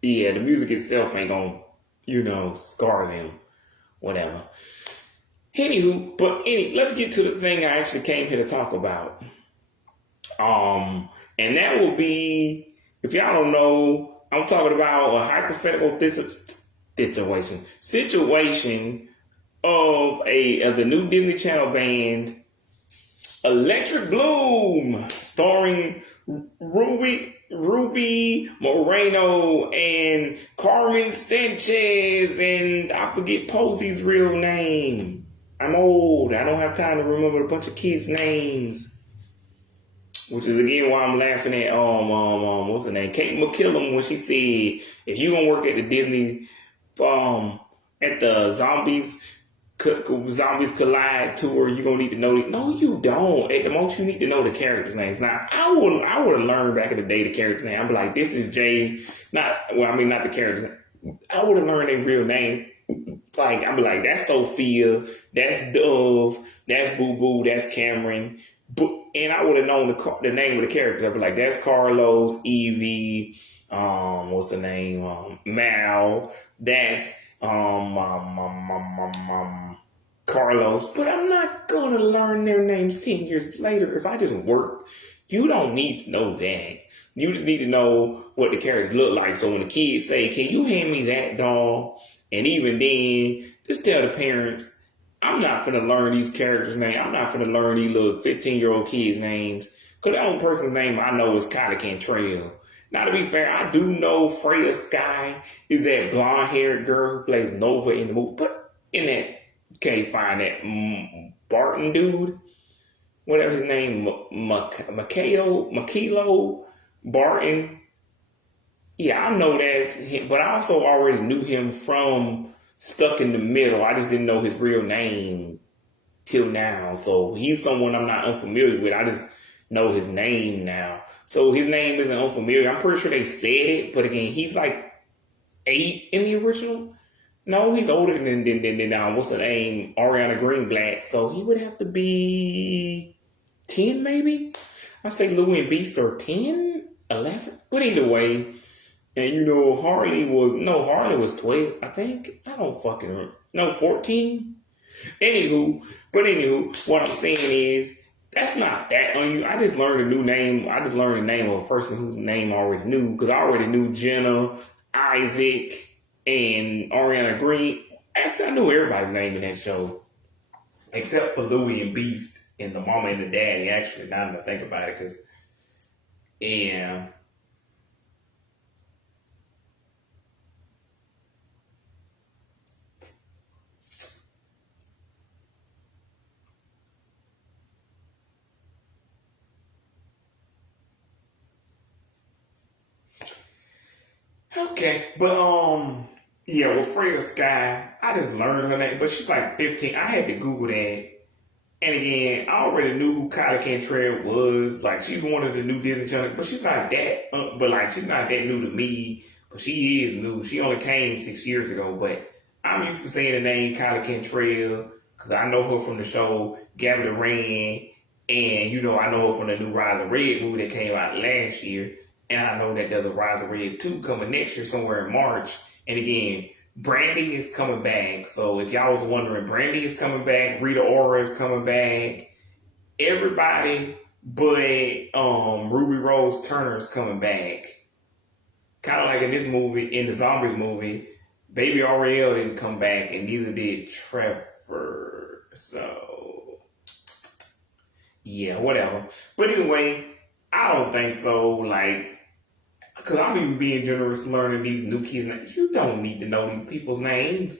yeah, the music itself ain't gonna, scar them, whatever. Anywho, let's get to the thing I actually came here to talk about. And that will be, if y'all don't know, I'm talking about a hypothetical situation of the new Disney Channel band Electric Bloom, starring Ruby Moreno and Carmen Sanchez, and I forget Posey's real name. I'm old. I don't have time to remember a bunch of kids' names. Which is again why I'm laughing at what's her name? Kate McKillum, when she said, if you gonna work at the Disney at the Zombies Collide tour, you're gonna need to know. No, you don't. At the most, you need to know the characters' names. Now, I would have learned back in the day the character's name. I'd be like, this is Jay. Not the character's name. I would have learned their real name. Like, I'd be like, that's Sophia, that's Dove, that's Boo Boo, that's Cameron. And I would have known the name of the characters. I'd be like, that's Carlos, Evie, what's the name? Mal, that's Carlos. But I'm not gonna learn their names 10 years later if I just work. You don't need to know that. You just need to know what the characters look like. So when the kids say, can you hand me that doll? And even then, just tell the parents, I'm not finna learn these characters' names. I'm not finna learn these little 15-year-old kids' names. Because the only person's name I know is Kylie Cantrell. Now, to be fair, I do know Freya Sky is that blonde-haired girl who plays Nova in the movie. But in that, can't find that Barton dude, whatever his name, Makilo Barton. Yeah, I know that's him, but I also already knew him from Stuck in the Middle. I just didn't know his real name till now. So he's someone I'm not unfamiliar with. I just know his name now. So his name isn't unfamiliar. I'm pretty sure they said it, but again, he's like 8 in the original. No, he's older than what's her name? Ariana Greenblatt. So he would have to be 10 maybe? I say Louie and Beast are 10, 11. But either way, and Harley was 12, I think. I don't fucking remember. No, 14. Anywho, what I'm saying is, that's not that unusual. I just learned a new name. I just learned the name of a person whose name I already knew, because I already knew Jenna, Isaac, and Ariana Green. Actually, I knew everybody's name in that show, except for Louie and Beast and the mama and the daddy. Actually, now that I think about it, because yeah. Okay, but with Freya Sky, I just learned her name, but she's like 15. I had to Google that. And again, I already knew who Kylie Cantrell was. Like, she's one of the new Disney Channel, but she's not that, she's not that new to me. But she is new. She only came 6 years ago, but I'm used to saying the name Kylie Cantrell because I know her from the show Gabby Duran, and I know her from the new Rise of Red movie that came out last year. And I know that there's a Rise of Red 2 coming next year somewhere in March. And again, Brandy is coming back. So if y'all was wondering, Brandy is coming back. Rita Ora is coming back. Everybody but Ruby Rose Turner is coming back. Kind of like in this movie, in the zombie movie, Baby Ariel didn't come back, and neither did Trevor. So, yeah, whatever. But anyway, I don't think so. Like, because I'm even being generous learning these new kids' names. You don't need to know these people's names.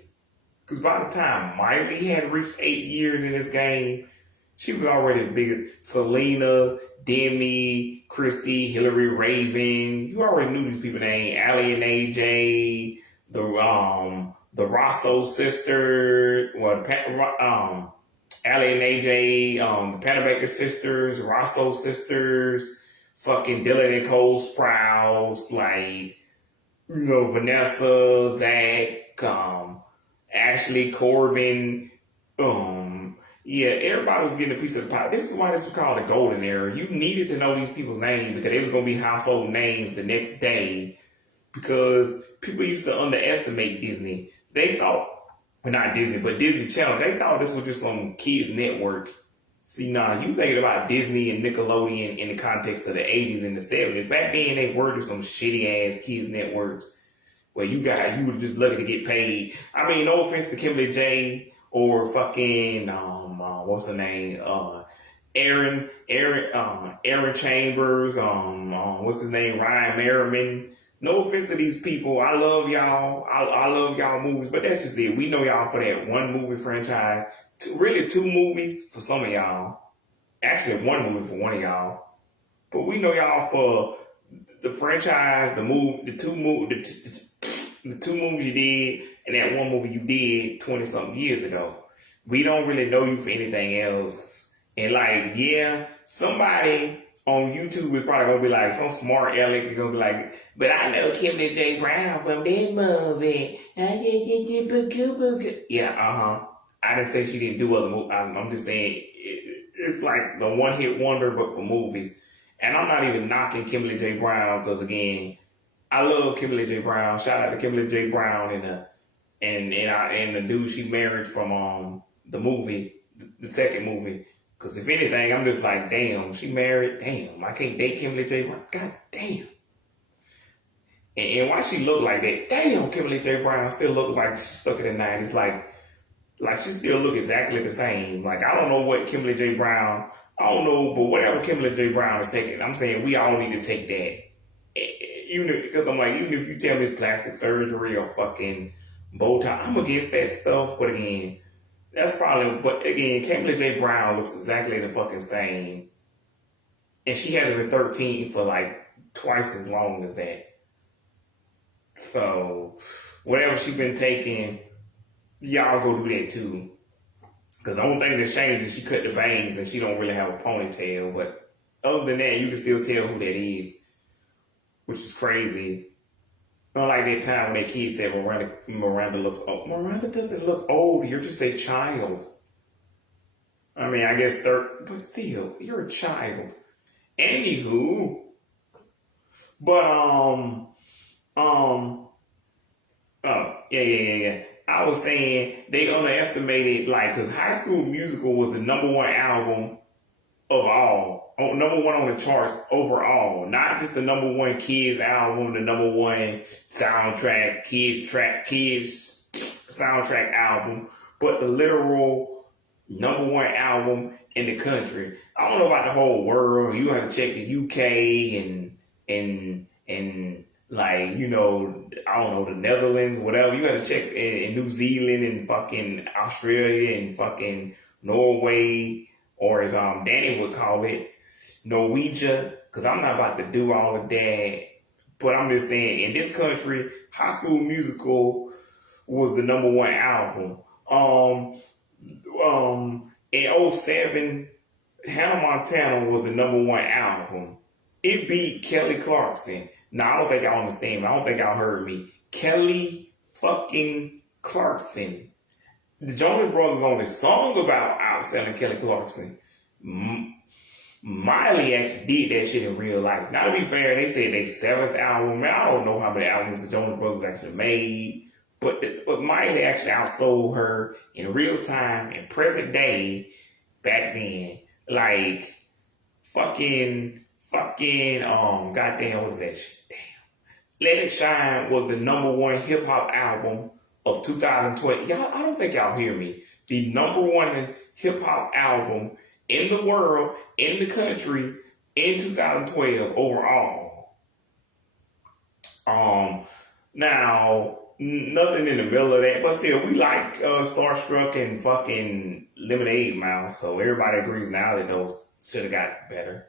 Because by the time Miley had reached 8 years in this game, she was already the biggest. Selena, Demi, Christy, Hillary, Raven. You already knew these people's names. Allie and AJ, the Rosso sisters, Allie and AJ, the Panabaker sisters, Rosso sisters, fucking Dylan and Cole Sprouse, like, Vanessa, Zach, Ashley, Corbin, yeah, everybody was getting a piece of the pie. This is why this was called the golden era. You needed to know these people's names because they was going to be household names the next day because people used to underestimate Disney. They thought, well, not Disney, but Disney Channel, they thought this was just some kids network. See, you thinking about Disney and Nickelodeon in the context of the 80s and the 70s. Back then, they were just some shitty-ass kids networks where you were just lucky to get paid. I mean, no offense to Kimberly J or fucking, what's her name? Aaron Chambers, what's his name? Ryan Merriman. No offense to these people. I love y'all. I love y'all movies, but that's just it. We know y'all for that one movie franchise. Really 2 movies for some of y'all. Actually, 1 movie for one of y'all. But we know y'all for the franchise, the 2 movies you did, and that 1 movie you did 20-something years ago. We don't really know you for anything else. And like, yeah, somebody on YouTube is probably gonna be like, some smart aleck is gonna be like, but I know Kimberly J. Brown from that movie. Yeah, I didn't say she didn't do other movies. I'm just saying it's like the one-hit wonder, but for movies. And I'm not even knocking Kimberly J. Brown because again, I love Kimberly J. Brown. Shout out to Kimberly J. Brown and the dude she married from the movie, the second movie. Because if anything, I'm just like, damn, she married. Damn, I can't date Kimberly J. Brown. God damn. And why she look like that? Damn, Kimberly J. Brown still look like she's stuck in the 90s. Like she still look exactly the same. Like, I don't know what Kimberly J. Brown, I don't know, but whatever Kimberly J. Brown is taking, I'm saying we all need to take that. Because I'm like, even if you tell me it's plastic surgery or fucking Botox, I'm against that stuff. But again, that's probably, but again, Kimberly J. Brown looks exactly the fucking same. And she hasn't been 13 for like twice as long as that. So, whatever she's been taking, y'all go do that too. Because the only thing that's changed is she cut the bangs and she don't really have a ponytail. But other than that, you can still tell who that is, which is crazy. Unlike that time when that kid said Miranda looks old. Miranda doesn't look old. You're just a child. I mean, I guess but still, you're a child. Anywho, but yeah. I was saying they underestimated, like, because High School Musical was the #1 album of all, #1 on the charts overall, not just the #1 kids album, the #1 soundtrack, kids soundtrack album, but the literal #1 album in the country. I don't know about the whole world. You have to check the UK and like, I don't know, the Netherlands, whatever. You have to check in New Zealand and fucking Australia and fucking Norway, or as Danny would call it, Norwegia, because I'm not about to do all of that. But I'm just saying, in this country, High School Musical was the #1 album. In '07, Hannah Montana was the #1 album. It beat Kelly Clarkson. Now, I don't think y'all understand me. I don't think y'all heard me. Kelly fucking Clarkson. The Jonas Brothers only song about outselling Kelly Clarkson. Miley actually did that shit in real life. Now, to be fair, they said their 7th album. Man, I don't know how many albums the Jonas Brothers actually made. But Miley actually outsold her in real time, in present day, back then. Like, goddamn, what was that shit? Damn. Let It Shine was the #1 hip hop album of 2020. Y'all, I don't think y'all hear me. The #1 hip hop album in the world, in the country, in 2012 overall. Now, nothing in the middle of that, but still, we like Starstruck and fucking Lemonade Mouth, so everybody agrees now that those should have got better.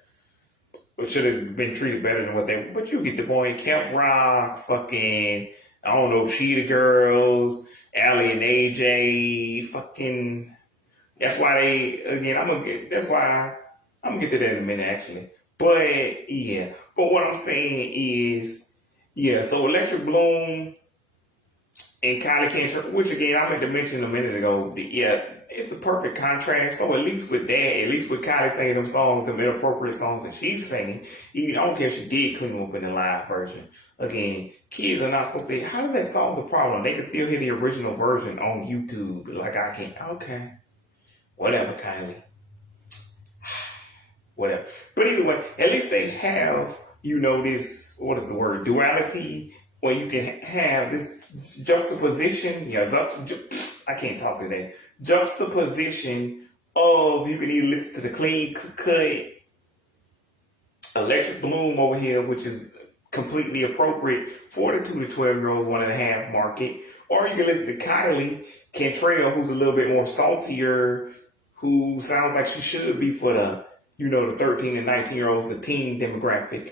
Or should have been treated better than what they, but you get the point. Camp Rock, fucking, I don't know, Cheetah Girls, Allie and AJ, fucking, that's why that's why, I'm gonna get to that in a minute actually. But, yeah, but what I'm saying is, yeah, so Electric Bloom and Kylie Cantrell, which again I meant to mention a minute ago, yeah, it's the perfect contrast. So at least with that, at least with Kylie singing them songs, them inappropriate songs that she's singing, even I don't care if she did clean them up in the live version. Again, kids are not supposed to. How does that solve the problem? They can still hear the original version on YouTube. Like I can. Okay, whatever, Kylie. Whatever. But either way, at least they have, this, what is the word, duality, where you can have this juxtaposition. Yeah, I can't talk today. Juxtaposition of, you can either listen to the clean cut Electric Bloom over here, which is completely appropriate for the 2 to 12-year-old 1.5 market, or you can listen to Kylie Cantrell, who's a little bit more saltier, who sounds like she should be for the, the 13 and 19-year-olds, the teen demographic,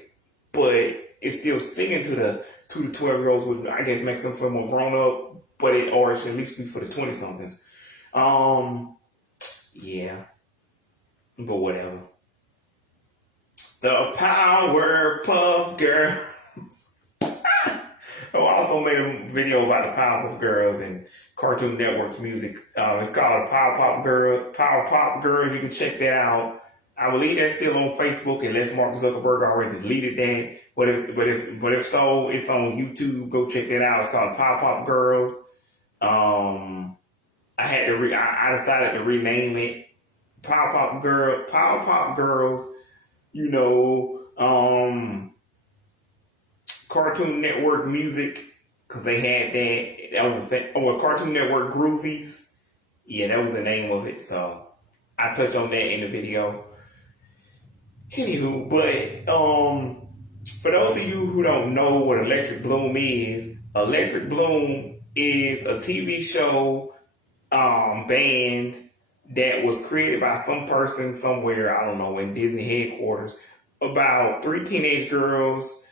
but it's still singing to the 2 to 12-year-olds, which I guess makes them feel more grown up, or it should at least be for the 20-somethings. Yeah, but whatever. The Powerpuff Girls. I also made a video about the Powerpuff Girls and Cartoon Network's music. It's called Powerpuff Girls. You can check that out. I believe that's still on Facebook unless Mark Zuckerberg already deleted that. But if so, it's on YouTube. Go check that out. It's called Powerpuff Girls. I decided to rename it Powerpuff Girls. Cartoon Network music, because they had that. That was a thing. Oh, Cartoon Network Groovies. Yeah, that was the name of it. So I touch on that in the video. Anywho, but for those of you who don't know what Electric Bloom is a TV show band that was created by some person somewhere, I don't know, in Disney headquarters, about 3 teenage girls,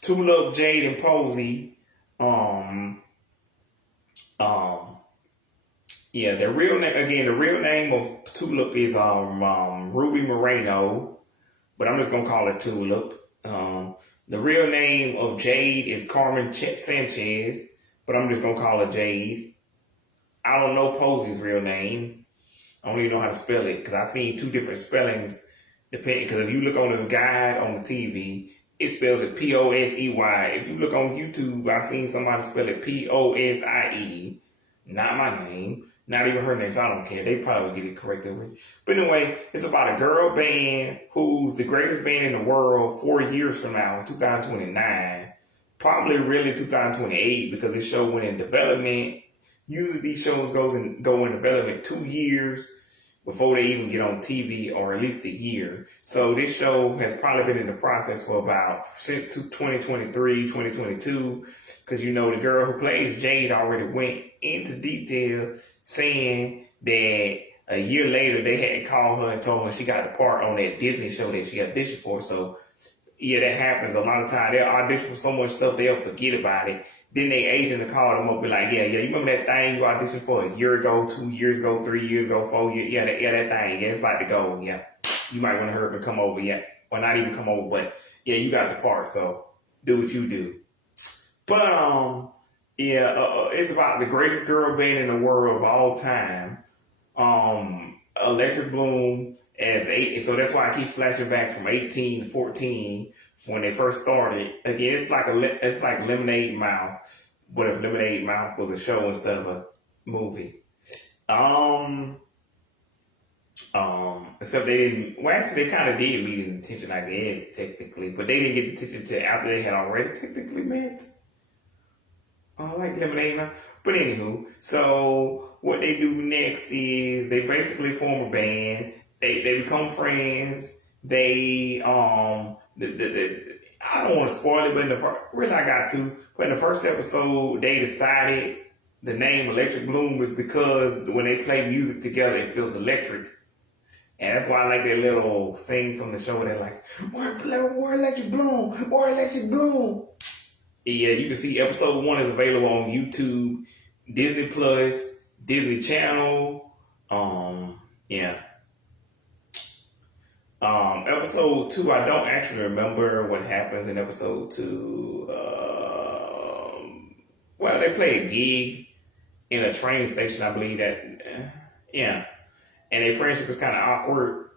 Tulip, Jade, and Posey. Yeah, the real name of Tulip is Ruby Moreno, but I'm just gonna call her Tulip. The real name of Jade is Carmen Sanchez, but I'm just gonna call her Jade. I don't know Posey's real name. I don't even know how to spell it because I've seen 2 different spellings. Because if you look on the guide on the TV, it spells it Posey. If you look on YouTube, I've seen somebody spell it Posie. Not my name. Not even her name, so I don't care. They probably get it correctly. But anyway, it's about a girl band who's the greatest band in the world 4 years from now, 2029. Probably really 2028 because this show went in development. Usually these shows go in development 2 years before they even get on TV, or at least a year. So this show has probably been in the process for since 2023, 2022, because the girl who plays Jade already went into detail saying that a year later they had called her and told her she got the part on that Disney show that she auditioned for. So yeah, that happens a lot of times. They'll audition for so much stuff they'll forget about it. Then they agent will call them up and be like, yeah, you remember that thing you auditioned for a year ago, 2 years ago, 3 years ago, 4 years? Yeah, that thing. Yeah, it's about to go. Yeah, you might want to hurry up and come over. Yeah, or not even come over, but yeah, you got the part. So do what you do. But it's about the greatest girl band in the world of all time. Electric Bloom as 8, so that's why I keep flashing back from 18 to 14 when they first started. Again, it's like Lemonade Mouth, but if Lemonade Mouth was a show instead of a movie. Except they didn't. Well, actually, they kind of did meet in attention, I guess, technically, but they didn't get the attention until after they had already technically met. I like Lemonade Man. But anywho, so what they do next is they basically form a band. They become friends. They I don't want to spoil it, but in the really I got to. But in the first episode, they decided the name Electric Bloom was because when they play music together, it feels electric. And that's why I like that little thing from the show. They're like, "We're Electric Bloom, we're Electric Bloom." Yeah, you can see episode 1 is available on YouTube, Disney Plus, Disney Channel. Yeah. Episode 2, I don't actually remember what happens in episode 2. Well, they play a gig in a train station, I believe that. Yeah. And their friendship is kind of awkward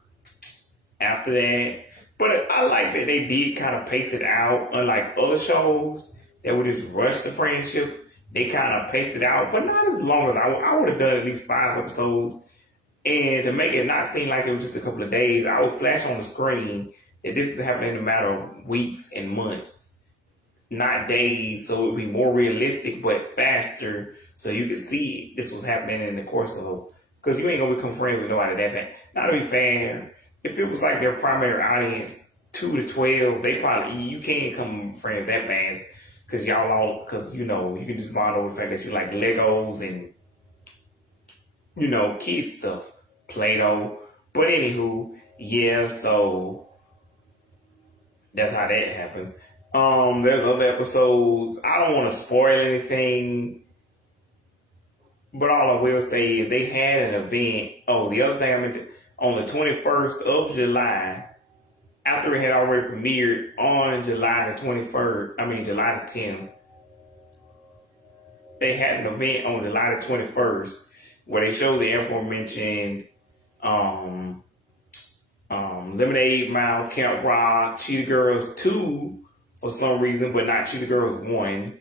after that. But I like that they did kind of pace it out, unlike other shows that would just rush the friendship. They kind of paced it out, but not as long as I would have done at least 5 episodes. And to make it not seem like it was just a couple of days, I would flash on the screen that this is happening in a matter of weeks and months, not days, so it would be more realistic but faster, so you could see this was happening in the course of, because you ain't gonna become friends with nobody that fast. Now to be fair, if it was like their primary audience 2 to 12, they probably, you can't become friends that fast because y'all all, because you know you can just bond over the fact that you like Legos and kid stuff, Play-Doh. But anywho, yeah, so that's how that happens. There's other episodes. I don't want to spoil anything, but all I will say is they had an event. Oh, the other thing I meant to, on the 21st of July, after it had already premiered on July the 21st, July the 10th, they had an event on July the 21st where they showed the aforementioned Lemonade Mouth, Camp Rock, Cheetah Girls 2 for some reason, but not Cheetah Girls 1.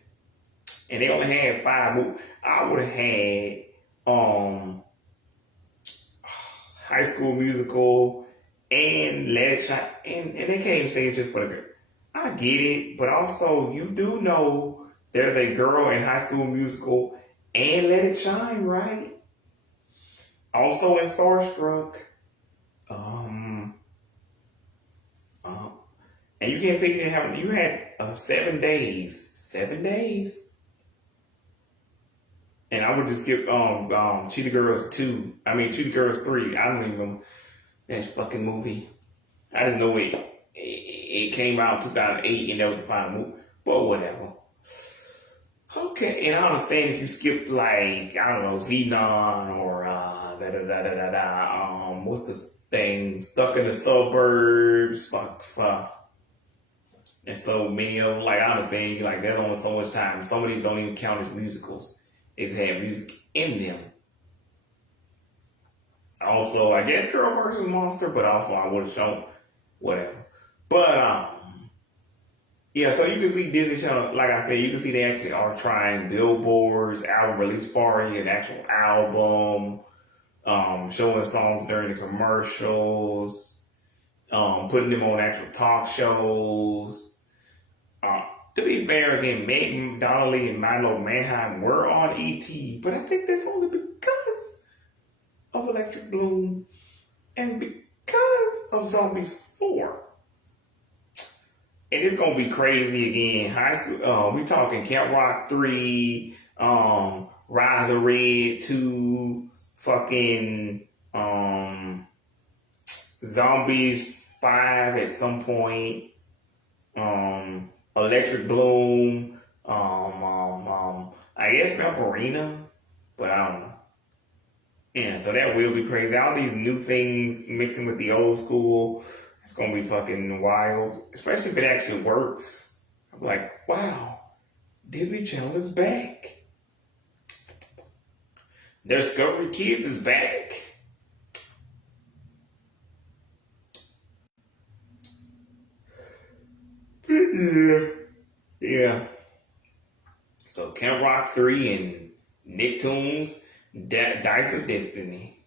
And they only had 5. I would have had High School Musical and Let It Shine. And they can't even say it just for the girl. I get it, but also you do know there's a girl in High School Musical and Let It Shine, right? Also in Starstruck. And you can't say you didn't have, you had 7 days. 7 days. And I would just skip Cheetah Girls 2. Cheetah Girls 3. I don't even know that fucking movie. I just know it came out in 2008 and that was the final movie. But whatever. Okay, and I understand if you skipped like, I don't know, Xenon or what's this thing? Stuck in the Suburbs. Fuck. And so many of them, like I understand, like there's only so much time. Some of these don't even count as musicals. It's had music in them. Also, I guess Girl vs. Monster, but also I would have shown whatever. But yeah, so you can see Disney Channel, like I said, you can see they actually are trying billboards, album release party, an actual album, showing songs during the commercials, putting them on actual talk shows. To be fair, again, Meg Donnelly and Milo Manheim were on ET, but I think that's only because of Electric Bloom and because of Zombies 4. And it's gonna be crazy again. High school, we talking Camp Rock 3, Rise of Red 2, fucking Zombies 5 at some point. Electric Bloom, I guess Vampirina, but I don't know. Yeah, so that will be crazy. All these new things mixing with the old school, it's gonna be fucking wild. Especially if it actually works. I'm like, wow, Disney Channel is back. Discovery Kids is back. Yeah. So Camp Rock 3 and Nicktoons, Dice of Destiny.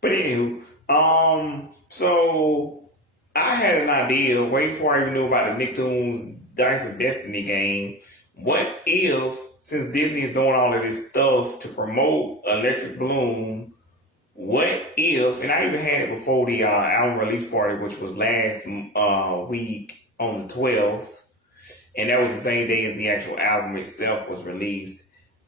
But anywho, so I had an idea way before I even knew about the Nicktoons Dice of Destiny game. What if, since Disney is doing all of this stuff to promote Electric Bloom, what if, and I even had it before the album release party, which was last week on the 12th, and that was the same day as the actual album itself was released.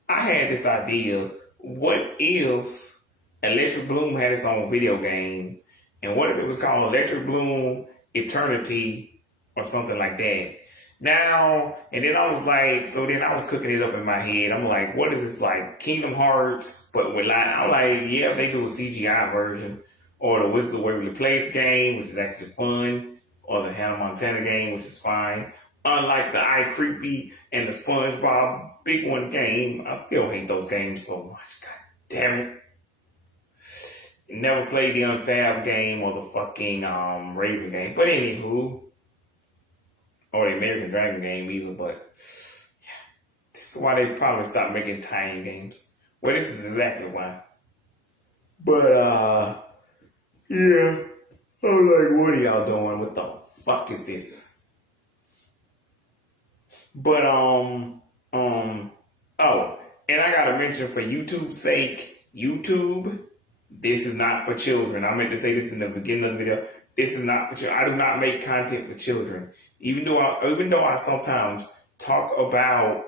I had this idea, what if Electric Bloom had its own video game, and what if it was called Electric Bloom Eternity or something like that? Now, and then I was like, so then I was cooking it up in my head. I'm like, what is this, like Kingdom Hearts, but with like, I'm like, yeah, they do a CGI version, or the Wizards of Waverly Place game, which is actually fun, or the Hannah Montana game, which is fine. Unlike the iCreepy and the SpongeBob Big One game, I still hate those games so much. God damn it. Never played the Unfab game or the fucking Raven game. But anywho, or the American Dragon game either, but yeah, this is why they probably stopped making tie-in games. Well, this is exactly why. But yeah, I'm like, what are y'all doing? What the fuck is this? But oh, and I gotta mention for YouTube's sake, YouTube, this is not for children. I meant to say this in the beginning of the video. This is not for children. I do not make content for children. Even though I sometimes talk about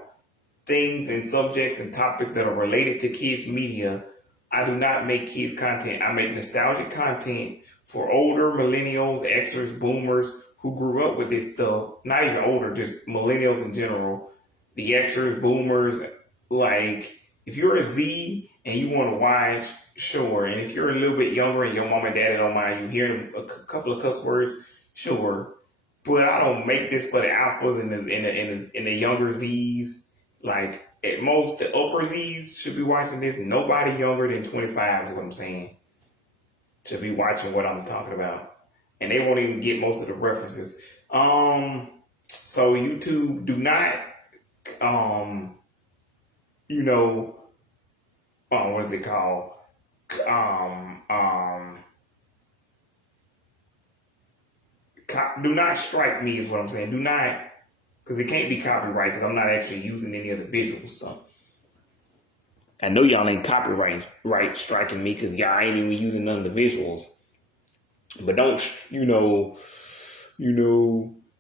things and subjects and topics that are related to kids media, I do not make kids content. I make nostalgic content for older millennials, Xers, boomers who grew up with this stuff. Not even older, just millennials in general. The Xers, boomers, like if you're a Z and you want to watch, sure. And if you're a little bit younger and your mom and dad don't mind you hearing a couple of cuss words, sure. But I don't make this for the alphas and the younger Z's. Like at most, the upper Z's should be watching this. Nobody younger than 25 is what I'm saying. Should be watching what I'm talking about, and they won't even get most of the references. So YouTube, do not, what is it called? Do not strike me is what I'm saying. Do not, because it can't be copyright because I'm not actually using any of the visuals. So I know y'all ain't copyright striking me because y'all ain't even using none of the visuals. But don't,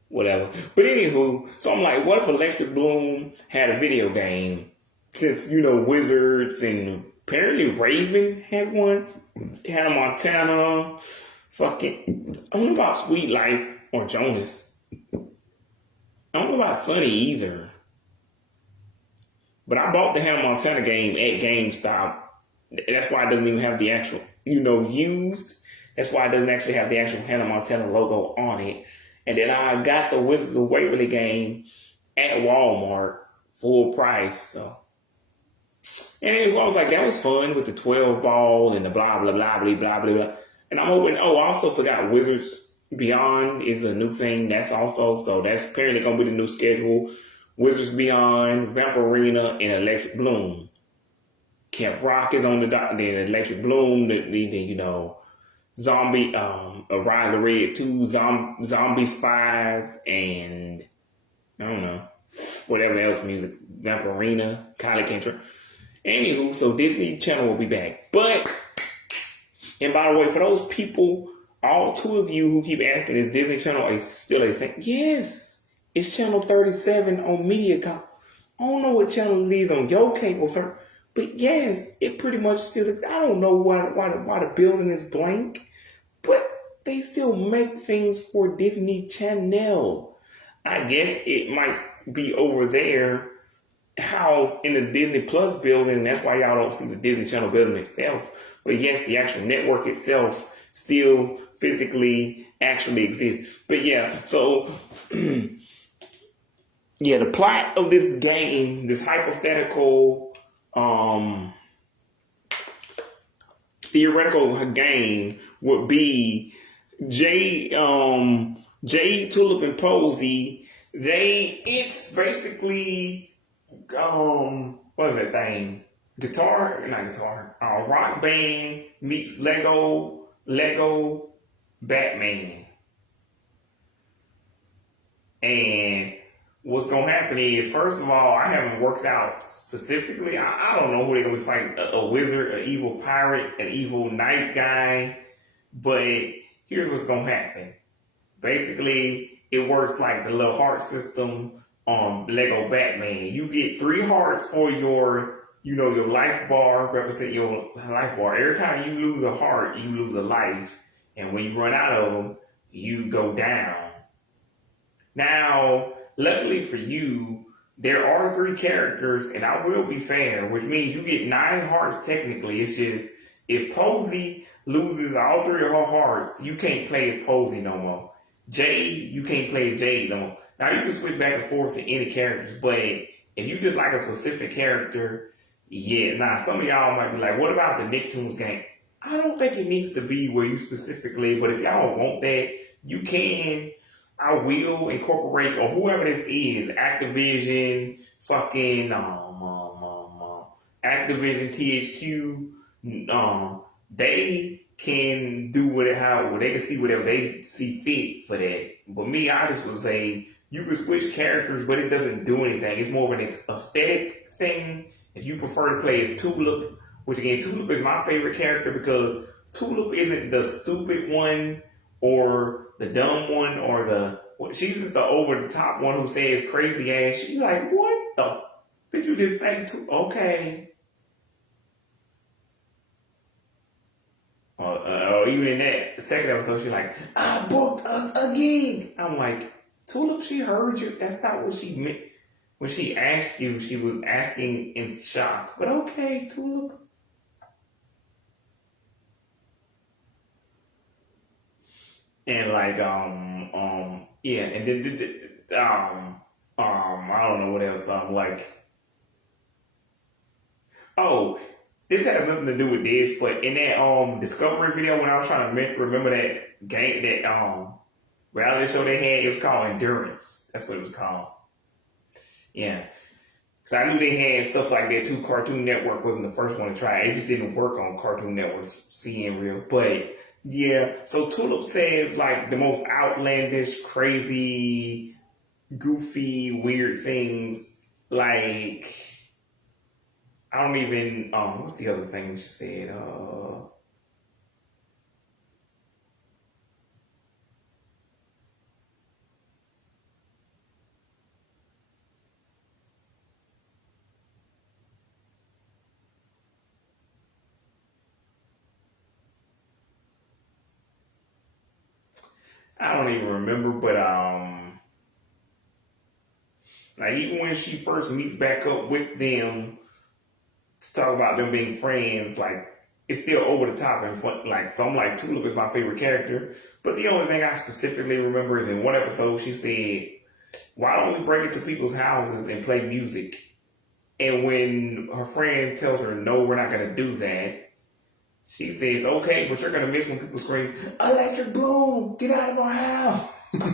whatever. But anywho, so I'm like, what if Electric Bloom had a video game? Since, Wizards and apparently Raven had one. Hannah Montana. Fucking, I don't know about Sweet Life or Jonas. I don't know about Sunny either. But I bought the Hannah Montana game at GameStop. That's why it doesn't even have the actual, used. That's why it doesn't actually have the actual Hannah Montana logo on it. And then I got the Wizards of Waverly game at Walmart, full price. So, and I was like, that was fun with the 12 ball and the blah, blah, blah, blah, blah, blah, blah. And I'm hoping, I also forgot Wizards Beyond is a new thing. That's also, so that's apparently going to be the new schedule. Wizards Beyond, Vampirina, and Electric Bloom. Camp Rock is on the Electric Bloom, Zombie, Rise of Red 2, Zombies 5, and I don't know, whatever else music, Vampirina, Kylie Kentra. Anywho, so Disney Channel will be back. But, and by the way, for those people, all two of you who keep asking, is Disney Channel still a thing? Yes, it's Channel 37 on MediaCom. I don't know what channel it is on your cable, sir. But yes, it pretty much still, I don't know why the building is blank, but they still make things for Disney Channel. I guess it might be over there, housed in the Disney Plus building. That's why y'all don't see the Disney Channel building itself. But yes, the actual network itself still physically actually exists. But yeah, so yeah, the plot of this game, this hypothetical theoretical game would be Jade Tulip and Posey. It's basically what is that thing? Rock Band meets Lego Batman. And what's going to happen is, first of all, I haven't worked out specifically. I don't know who they're going to be fighting, a wizard, an evil pirate, an evil knight guy. But here's what's going to happen. Basically, it works like the little heart system on Lego Batman. You get 3 hearts for your life bar, represent your life bar. Every time you lose a heart, you lose a life. And when you run out of them, you go down. Now, luckily for you, there are 3 characters, and I will be fair, which means you get 9 hearts technically. It's just, if Posey loses all 3 of her hearts, you can't play as Posey no more. Jade, you can't play as Jade no more. Now, you can switch back and forth to any characters, but if you just like a specific character, yeah, some of y'all might be like, what about the Nicktoons game? I don't think it needs to be where you specifically, but if y'all want that, you can. I will incorporate, or whoever this is, Activision, fucking, Activision, THQ, they can do whatever, they can see whatever they see fit for that. But me, I just would say, you can switch characters, but it doesn't do anything. It's more of an aesthetic thing. If you prefer to play as Tulip, which again, Tulip is my favorite character because Tulip isn't the stupid one or the dumb one or she's just the over the top one who says crazy ass shit. You're like, what the did you just say? Okay. Or even in that the second episode, she's like, I booked us a gig. I'm like, Tulip, she heard you. That's not what she meant. When she asked you, she was asking in shock. But okay, Tulip. And like, yeah, and then, I don't know what else. Oh, this has nothing to do with this, but in that Discovery video when I was trying to remember that game, that reality show they had, it was called Endurance. That's what it was called. Yeah. Because I knew they had stuff like that too. Cartoon Network wasn't the first one to try. It just didn't work on Cartoon Network's CN Real. But yeah, so Tulip says like the most outlandish, crazy, goofy, weird things. Like, I don't even, what's the other thing she said? I don't even remember, but like even when she first meets back up with them to talk about them being friends, like it's still over the top and fun. Like, so I'm like, Tulip is my favorite character, but the only thing I specifically remember is in one episode she said, "Why don't we break into people's houses and play music?" And when her friend tells her, "No, we're not gonna do that," she says, "Okay, but you're gonna miss when people scream, Electric Bloom, get out of our house." Like,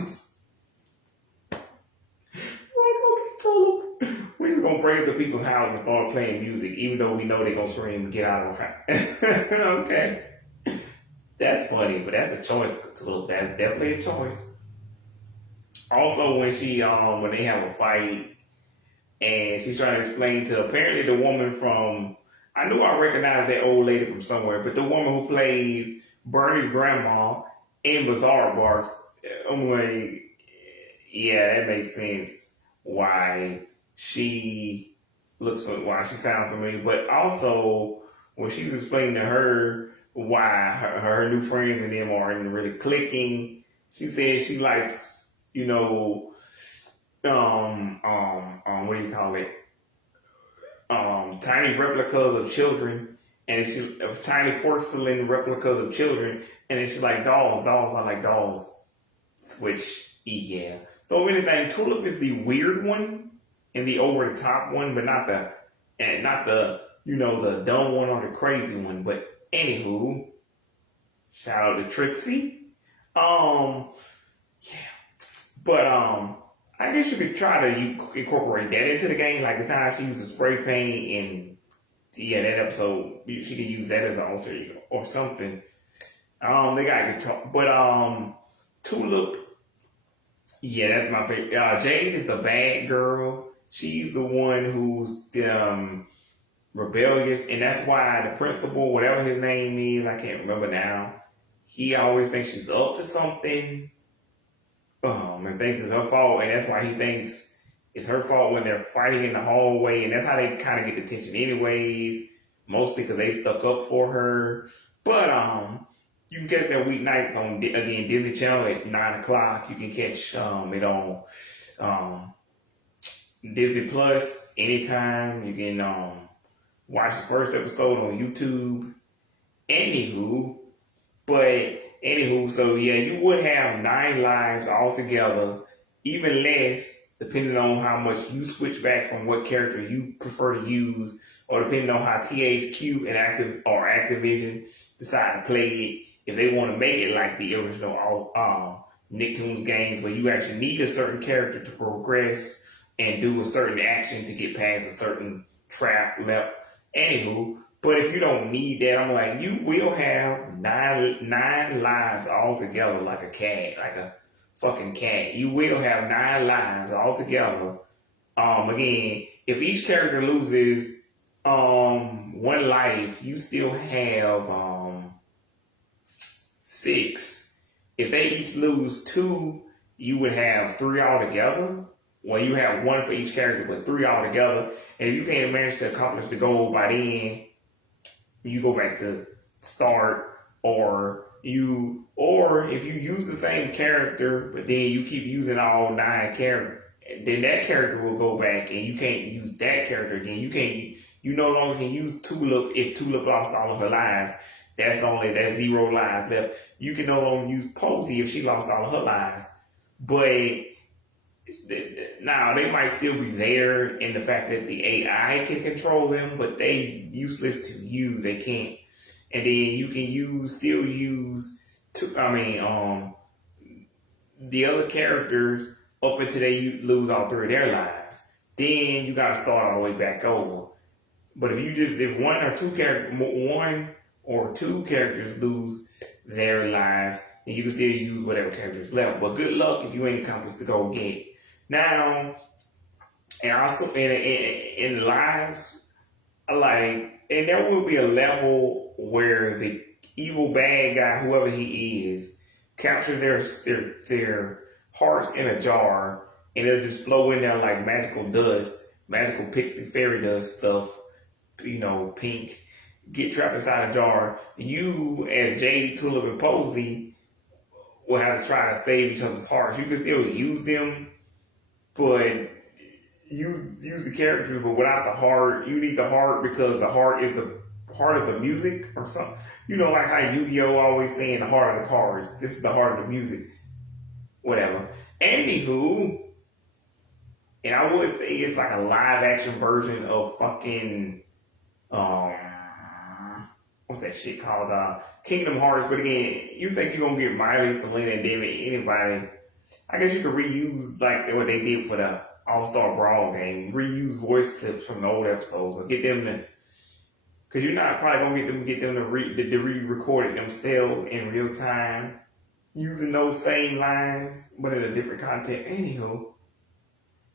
okay, Tulip, we're just gonna break into people's house and start playing music, even though we know they're gonna scream, get out of our house. Okay. That's funny, but that's a choice, Tulip. That's definitely a choice. Also, when when they have a fight, and she's trying to explain to apparently the woman from, I knew I recognized that old lady from somewhere, but the woman who plays Bernie's grandma in Bizarre Barks, I'm like, yeah, that makes sense why she why she sounds familiar. But also, when she's explaining to her why her new friends and them aren't really clicking, she says she likes, what do you call it? Tiny replicas of children, and of tiny porcelain replicas of children, and then she's like dolls. I like dolls. Which, yeah. So if anything, Tulip is the weird one and the over the top one, but not the the dumb one or the crazy one. But anywho, shout out to Trixie. Yeah. But I guess you could try to incorporate that into the game, like the time she uses spray paint and yeah, that episode she could use that as an alter ego or something. They got guitar, but Tulip, yeah, that's my favorite. Jade is the bad girl. She's the one who's rebellious, and that's why the principal, whatever his name is, I can't remember now. He always thinks she's up to something, and thinks it's her fault, and that's why he thinks it's her fault when they're fighting in the hallway, and that's how they kind of get the tension, anyways. Mostly because they stuck up for her, but you can catch that weeknights on again Disney Channel at 9 o'clock. You can catch it on um, Disney Plus anytime. You can watch the first episode on YouTube. Anywho, so yeah, you would have 9 lives altogether, even less depending on how much you switch back from what character you prefer to use, or depending on how THQ and Activision decide to play it. If they want to make it like the original Nicktoons games, where you actually need a certain character to progress and do a certain action to get past a certain trap left. Anywho, but if you don't need that, I'm like, you will have nine lives all together, like a cat, like a fucking cat. You will have 9 lives all together. Again, if each character loses 1 life, you still have 6. If they each lose 2, you would have 3 altogether. Well, you have 1 for each character, but 3 altogether. And if you can't manage to accomplish the goal by then, you go back to start, or if you use the same character, but then you keep using all 9 characters, then that character will go back, and you can't use that character again. You no longer can use Tulip if Tulip lost all of her lives. That's 0 lives left. You can no longer use Posey if she lost all of her lives. But now they might still be there in the fact that the AI can control them, but they useless to you. They can't. And then you can still use the other characters up until they lose all 3 of their lives. Then you gotta start all the way back over. But if one or two characters lose their lives, then you can still use whatever characters left. But good luck if you ain't accomplished the goal yet. Now, and also in lives, and there will be a level where the evil bad guy, whoever he is, captures their hearts in a jar, and it'll just flow in there like magical dust, magical pixie fairy dust stuff, pink, get trapped inside a jar. You, as Jade, Tulip, and Posey, will have to try to save each other's hearts. You can still use them, but use the characters, but without the heart. You need the heart because the heart is the heart of the music or something. Like how Yu-Gi-Oh! Always saying the heart of the cards. This is the heart of the music. Whatever. Anywho, and I would say it's like a live action version of fucking what's that shit called? Kingdom Hearts. But again, you think you're gonna get Miley, Selena, and David, anybody? I guess you could reuse like what they did for the All-Star Brawl game. Reuse voice clips from the old episodes, or get them to, because you're not probably gonna get them to re-record it themselves in real time, using those same lines but in a different content. Anywho,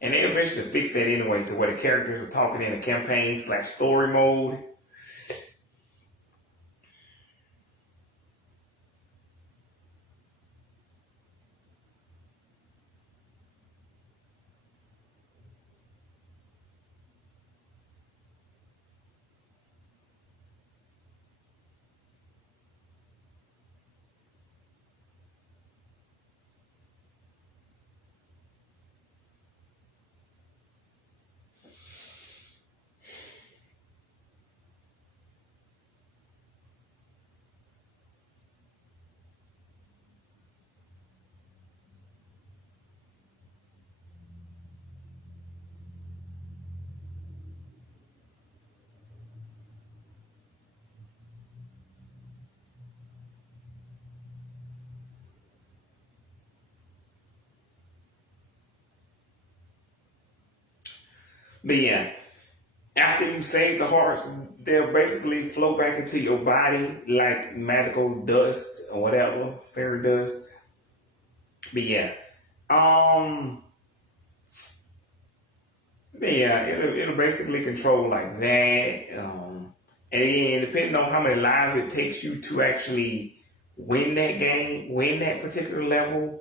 and they eventually fix that anyway to where the characters are talking in a campaign/story mode. But yeah, After you save the hearts, they'll basically flow back into your body like magical dust or whatever, fairy dust. But yeah, um, but yeah, it'll basically control like that. And then depending on how many lives it takes you to actually win that game, win that particular level,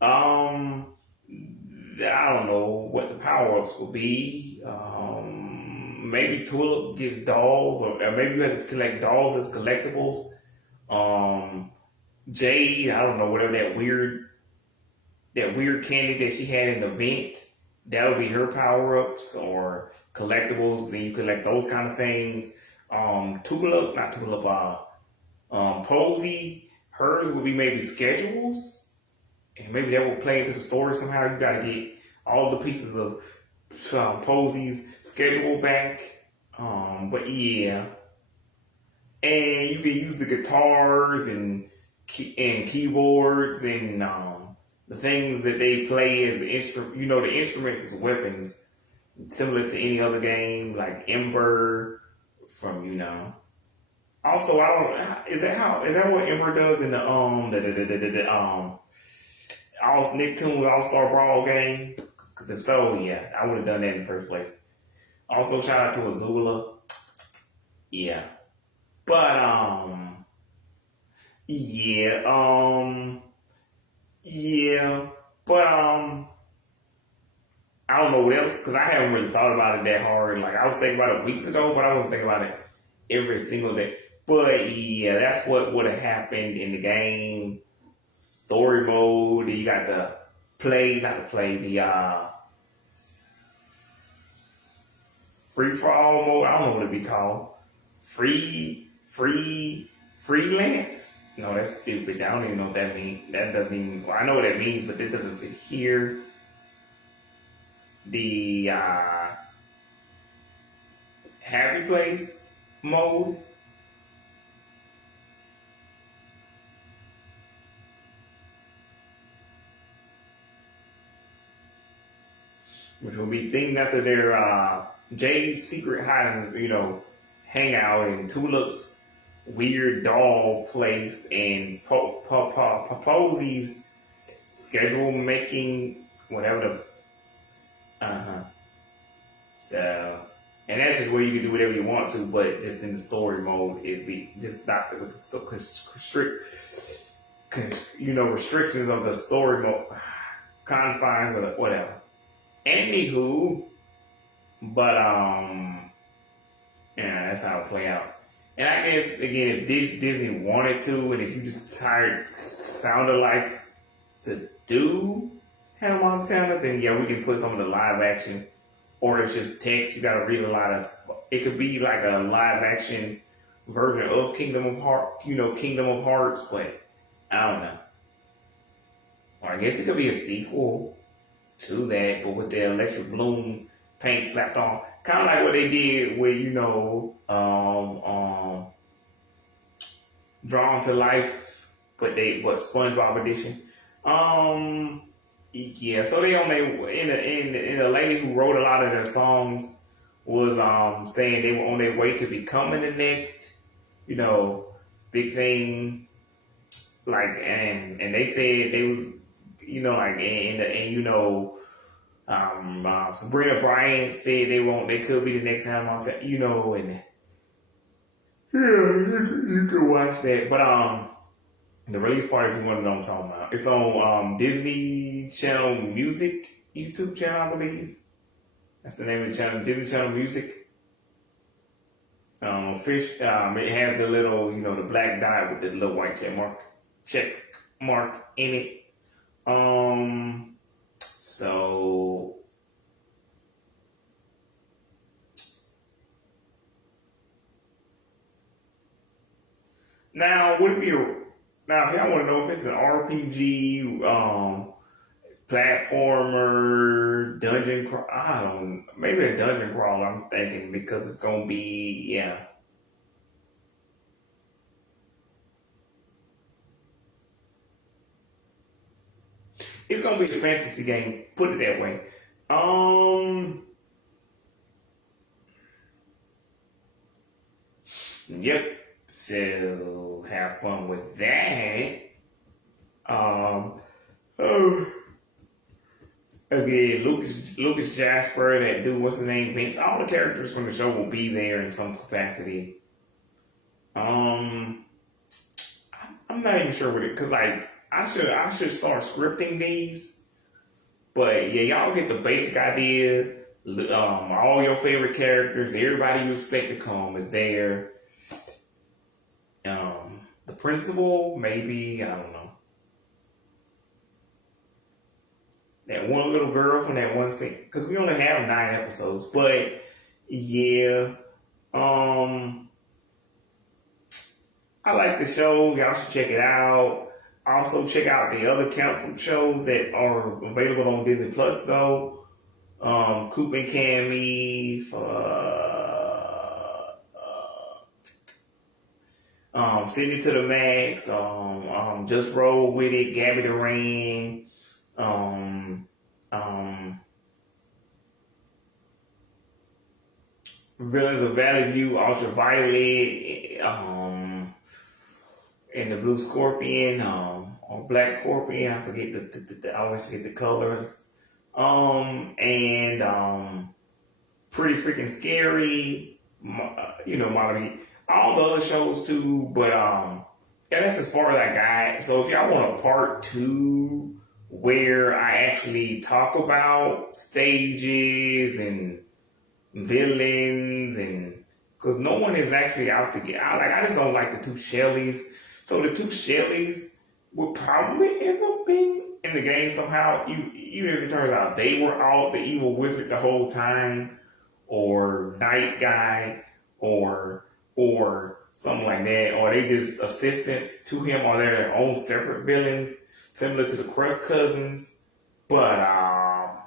I don't know what the power ups will be. Maybe Tulip gets dolls, or maybe you have to collect dolls as collectibles. Um, Jade, I don't know, whatever that weird candy that she had in the vent, that'll be her power ups or collectibles, and you collect those kind of things. Tulip, not Tulip, Posey, hers will be maybe schedules, and maybe that will play into the story somehow. You got to get all the pieces of Posey's schedule back. But yeah, and you can use the guitars and keyboards and the things that they play as the instrument. You know, the instruments as weapons, similar to any other game like Ember from Also, I don't. Is that what Ember does in the all Nicktoons All Star Brawl game? Because if so, yeah, I would have done that in the first place. Also, shout out to Azula. Yeah, but yeah, yeah, but I don't know what else because I haven't really thought about it that hard. Like I was thinking about it weeks ago, but I wasn't thinking about it every single day. But yeah, that's what would have happened in the game. Story mode. You got the play, not the play, the free for all mode. I don't know what it'd be called. Freelance. No, that's stupid. I don't even know what that means. That doesn't even. Well, I know what that means, but that doesn't fit here. The happy place mode. Which will be themed after their Jade's secret hiding, hangout and Tulip's weird doll place and Posey's schedule making whatever the. So, and that's just where you can do whatever you want to, but just in the story mode, it'd be just not with the restrictions of the story mode, confines of whatever. Anywho, but yeah, that's how it play out. And I guess again, if Disney wanted to, and if you just tired sound alikes to do Hannah Montana, then yeah, we can put some of the live action, or it's just text. You got to read a lot of. It could be like a live action version of Kingdom of Hearts, Kingdom of Hearts, but I don't know. Or I guess it could be a sequel to that, but with the electric bloom paint slapped on, kind of like what they did with Drawn to Life, but SpongeBob edition. Yeah, so they on their in the lady who wrote a lot of their songs was saying they were on their way to becoming the next, big thing. Like and they said they was like Sabrina Bryant said they could be the next Hannah Montana, and yeah, you can watch that. But the release party, if you want to know what I'm talking about, it's on Disney Channel Music YouTube channel, I believe. That's the name of the channel, Disney Channel Music. It has the little, the black dot with the little white check mark in it. So now would it be now if y'all want to know if it's an RPG, platformer, dungeon crawl, I don't maybe a dungeon crawl. I'm thinking because it's gonna be it's gonna be a fantasy game. Put it that way. Um, Yep. So have fun with that. Oh, again, Lucas Jasper, that dude, what's his name, Vince. All the characters from the show will be there in some capacity. I'm not even sure what it, cause like I should start scripting these. But yeah, y'all get the basic idea. All your favorite characters, everybody you expect to come is there. The principal, maybe, I don't know. That one little girl from that one scene, because we only have 9 episodes. But yeah, I like the show. Y'all should check it out. Also, check out the other canceled shows that are available on Disney Plus, though. Coop and Cammy, Sydney to the Max, Just Roll With It, Gabby Duran, Villains of Valley View, Ultraviolet, and the Blue Scorpion, or Black Scorpion. I forget I always forget the colors. And Pretty Freaking Scary, Molly, all the other shows too. But yeah, that's as far as I got. So if y'all want a part 2 where I actually talk about stages and villains, and because no one is actually out to get out. Like, I just don't like the 2 Shelleys. So the 2 Shelleys would probably end up being in the game somehow. Even if it turns out they were all the evil wizard the whole time, or Night Guy, or something like that, or they just assistants to him, or they're their own separate villains, similar to the Crust Cousins. But I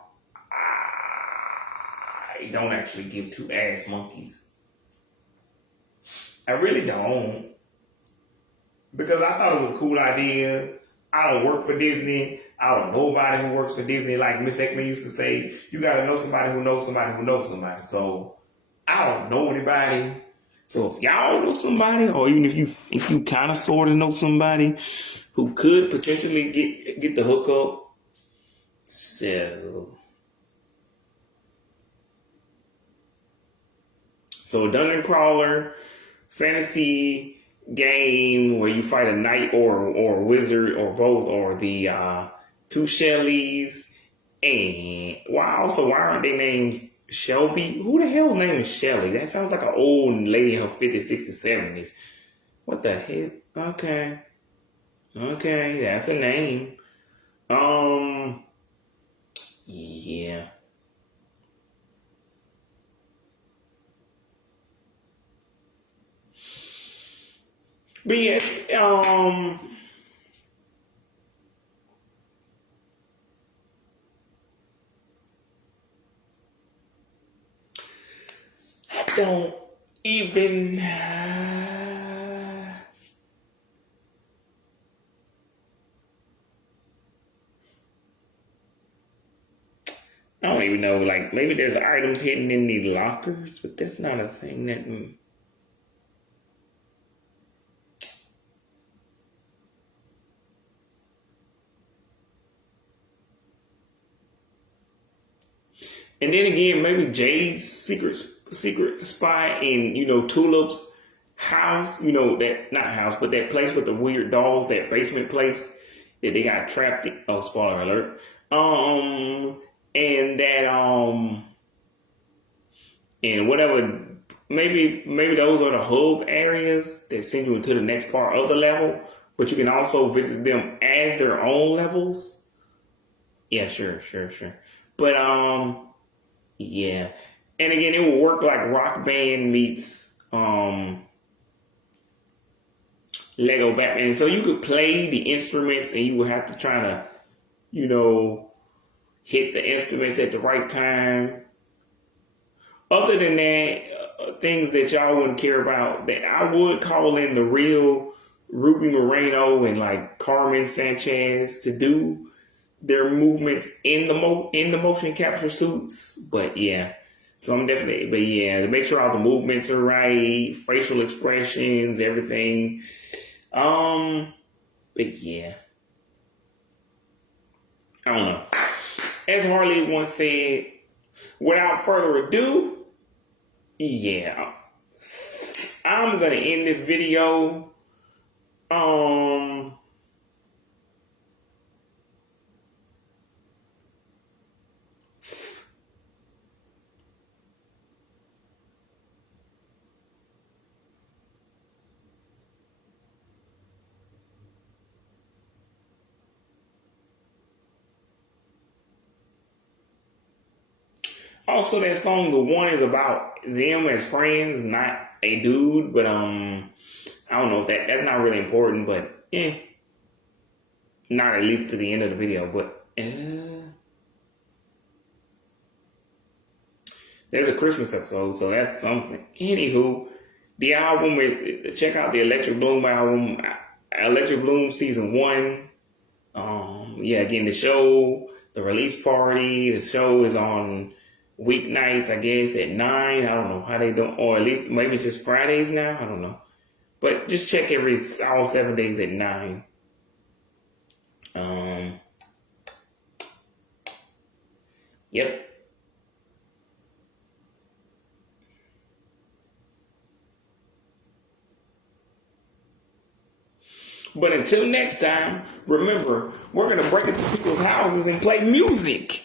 don't actually give 2 ass monkeys. I really don't. Because I thought it was a cool idea. I don't work for Disney. I don't know nobody who works for Disney. Like Miss Ekman used to say, you got to know somebody who knows somebody who knows somebody. So I don't know anybody. So if y'all know somebody, or even if you kind of sort of know somebody who could potentially get the hookup, so Dungeon Crawler, fantasy game where you fight a knight or a wizard or both, or the 2 Shelleys. And why aren't they names Shelby? Who the hell's name is Shelly? That sounds like an old lady in her 50s, 60s, 70s. What the hell? Okay, that's a name. Yeah. But yeah, I don't even. I don't even know. Like, maybe there's items hidden in the lockers, but that's not a thing that. And then again, maybe Jade's secret spot in, Tulip's house, that, not house, but that place with the weird dolls, that basement place that they got trapped in. Oh, spoiler alert. And that, and whatever, maybe those are the hub areas that send you into the next part of the level, but you can also visit them as their own levels. Yeah, sure. But, yeah. And again, it will work like Rock Band meets Lego Batman. So you could play the instruments and you would have to try to, hit the instruments at the right time. Other than that, things that y'all wouldn't care about, that I would call in the real Ruby Moreno and like Carmen Sanchez to do their movements in the motion capture suits. But yeah. So I'm definitely, but yeah, to make sure all the movements are right, facial expressions, everything. But yeah, I don't know. As Harley once said, without further ado, yeah, I'm gonna end this video. Also, that song, The One, is about them as friends, not a dude. But I don't know if that's not really important. But not at least to the end of the video. But there's a Christmas episode, so that's something. Anywho, the album. Check out the Electric Bloom album, Electric Bloom Season 1. Yeah, again, the show, the release party. The show is on weeknights, I guess, at 9. I don't know how they do, or at least maybe it's just Fridays now. I don't know, but just check all 7 days at 9. Yep. But until next time, remember, we're gonna break into people's houses and play music.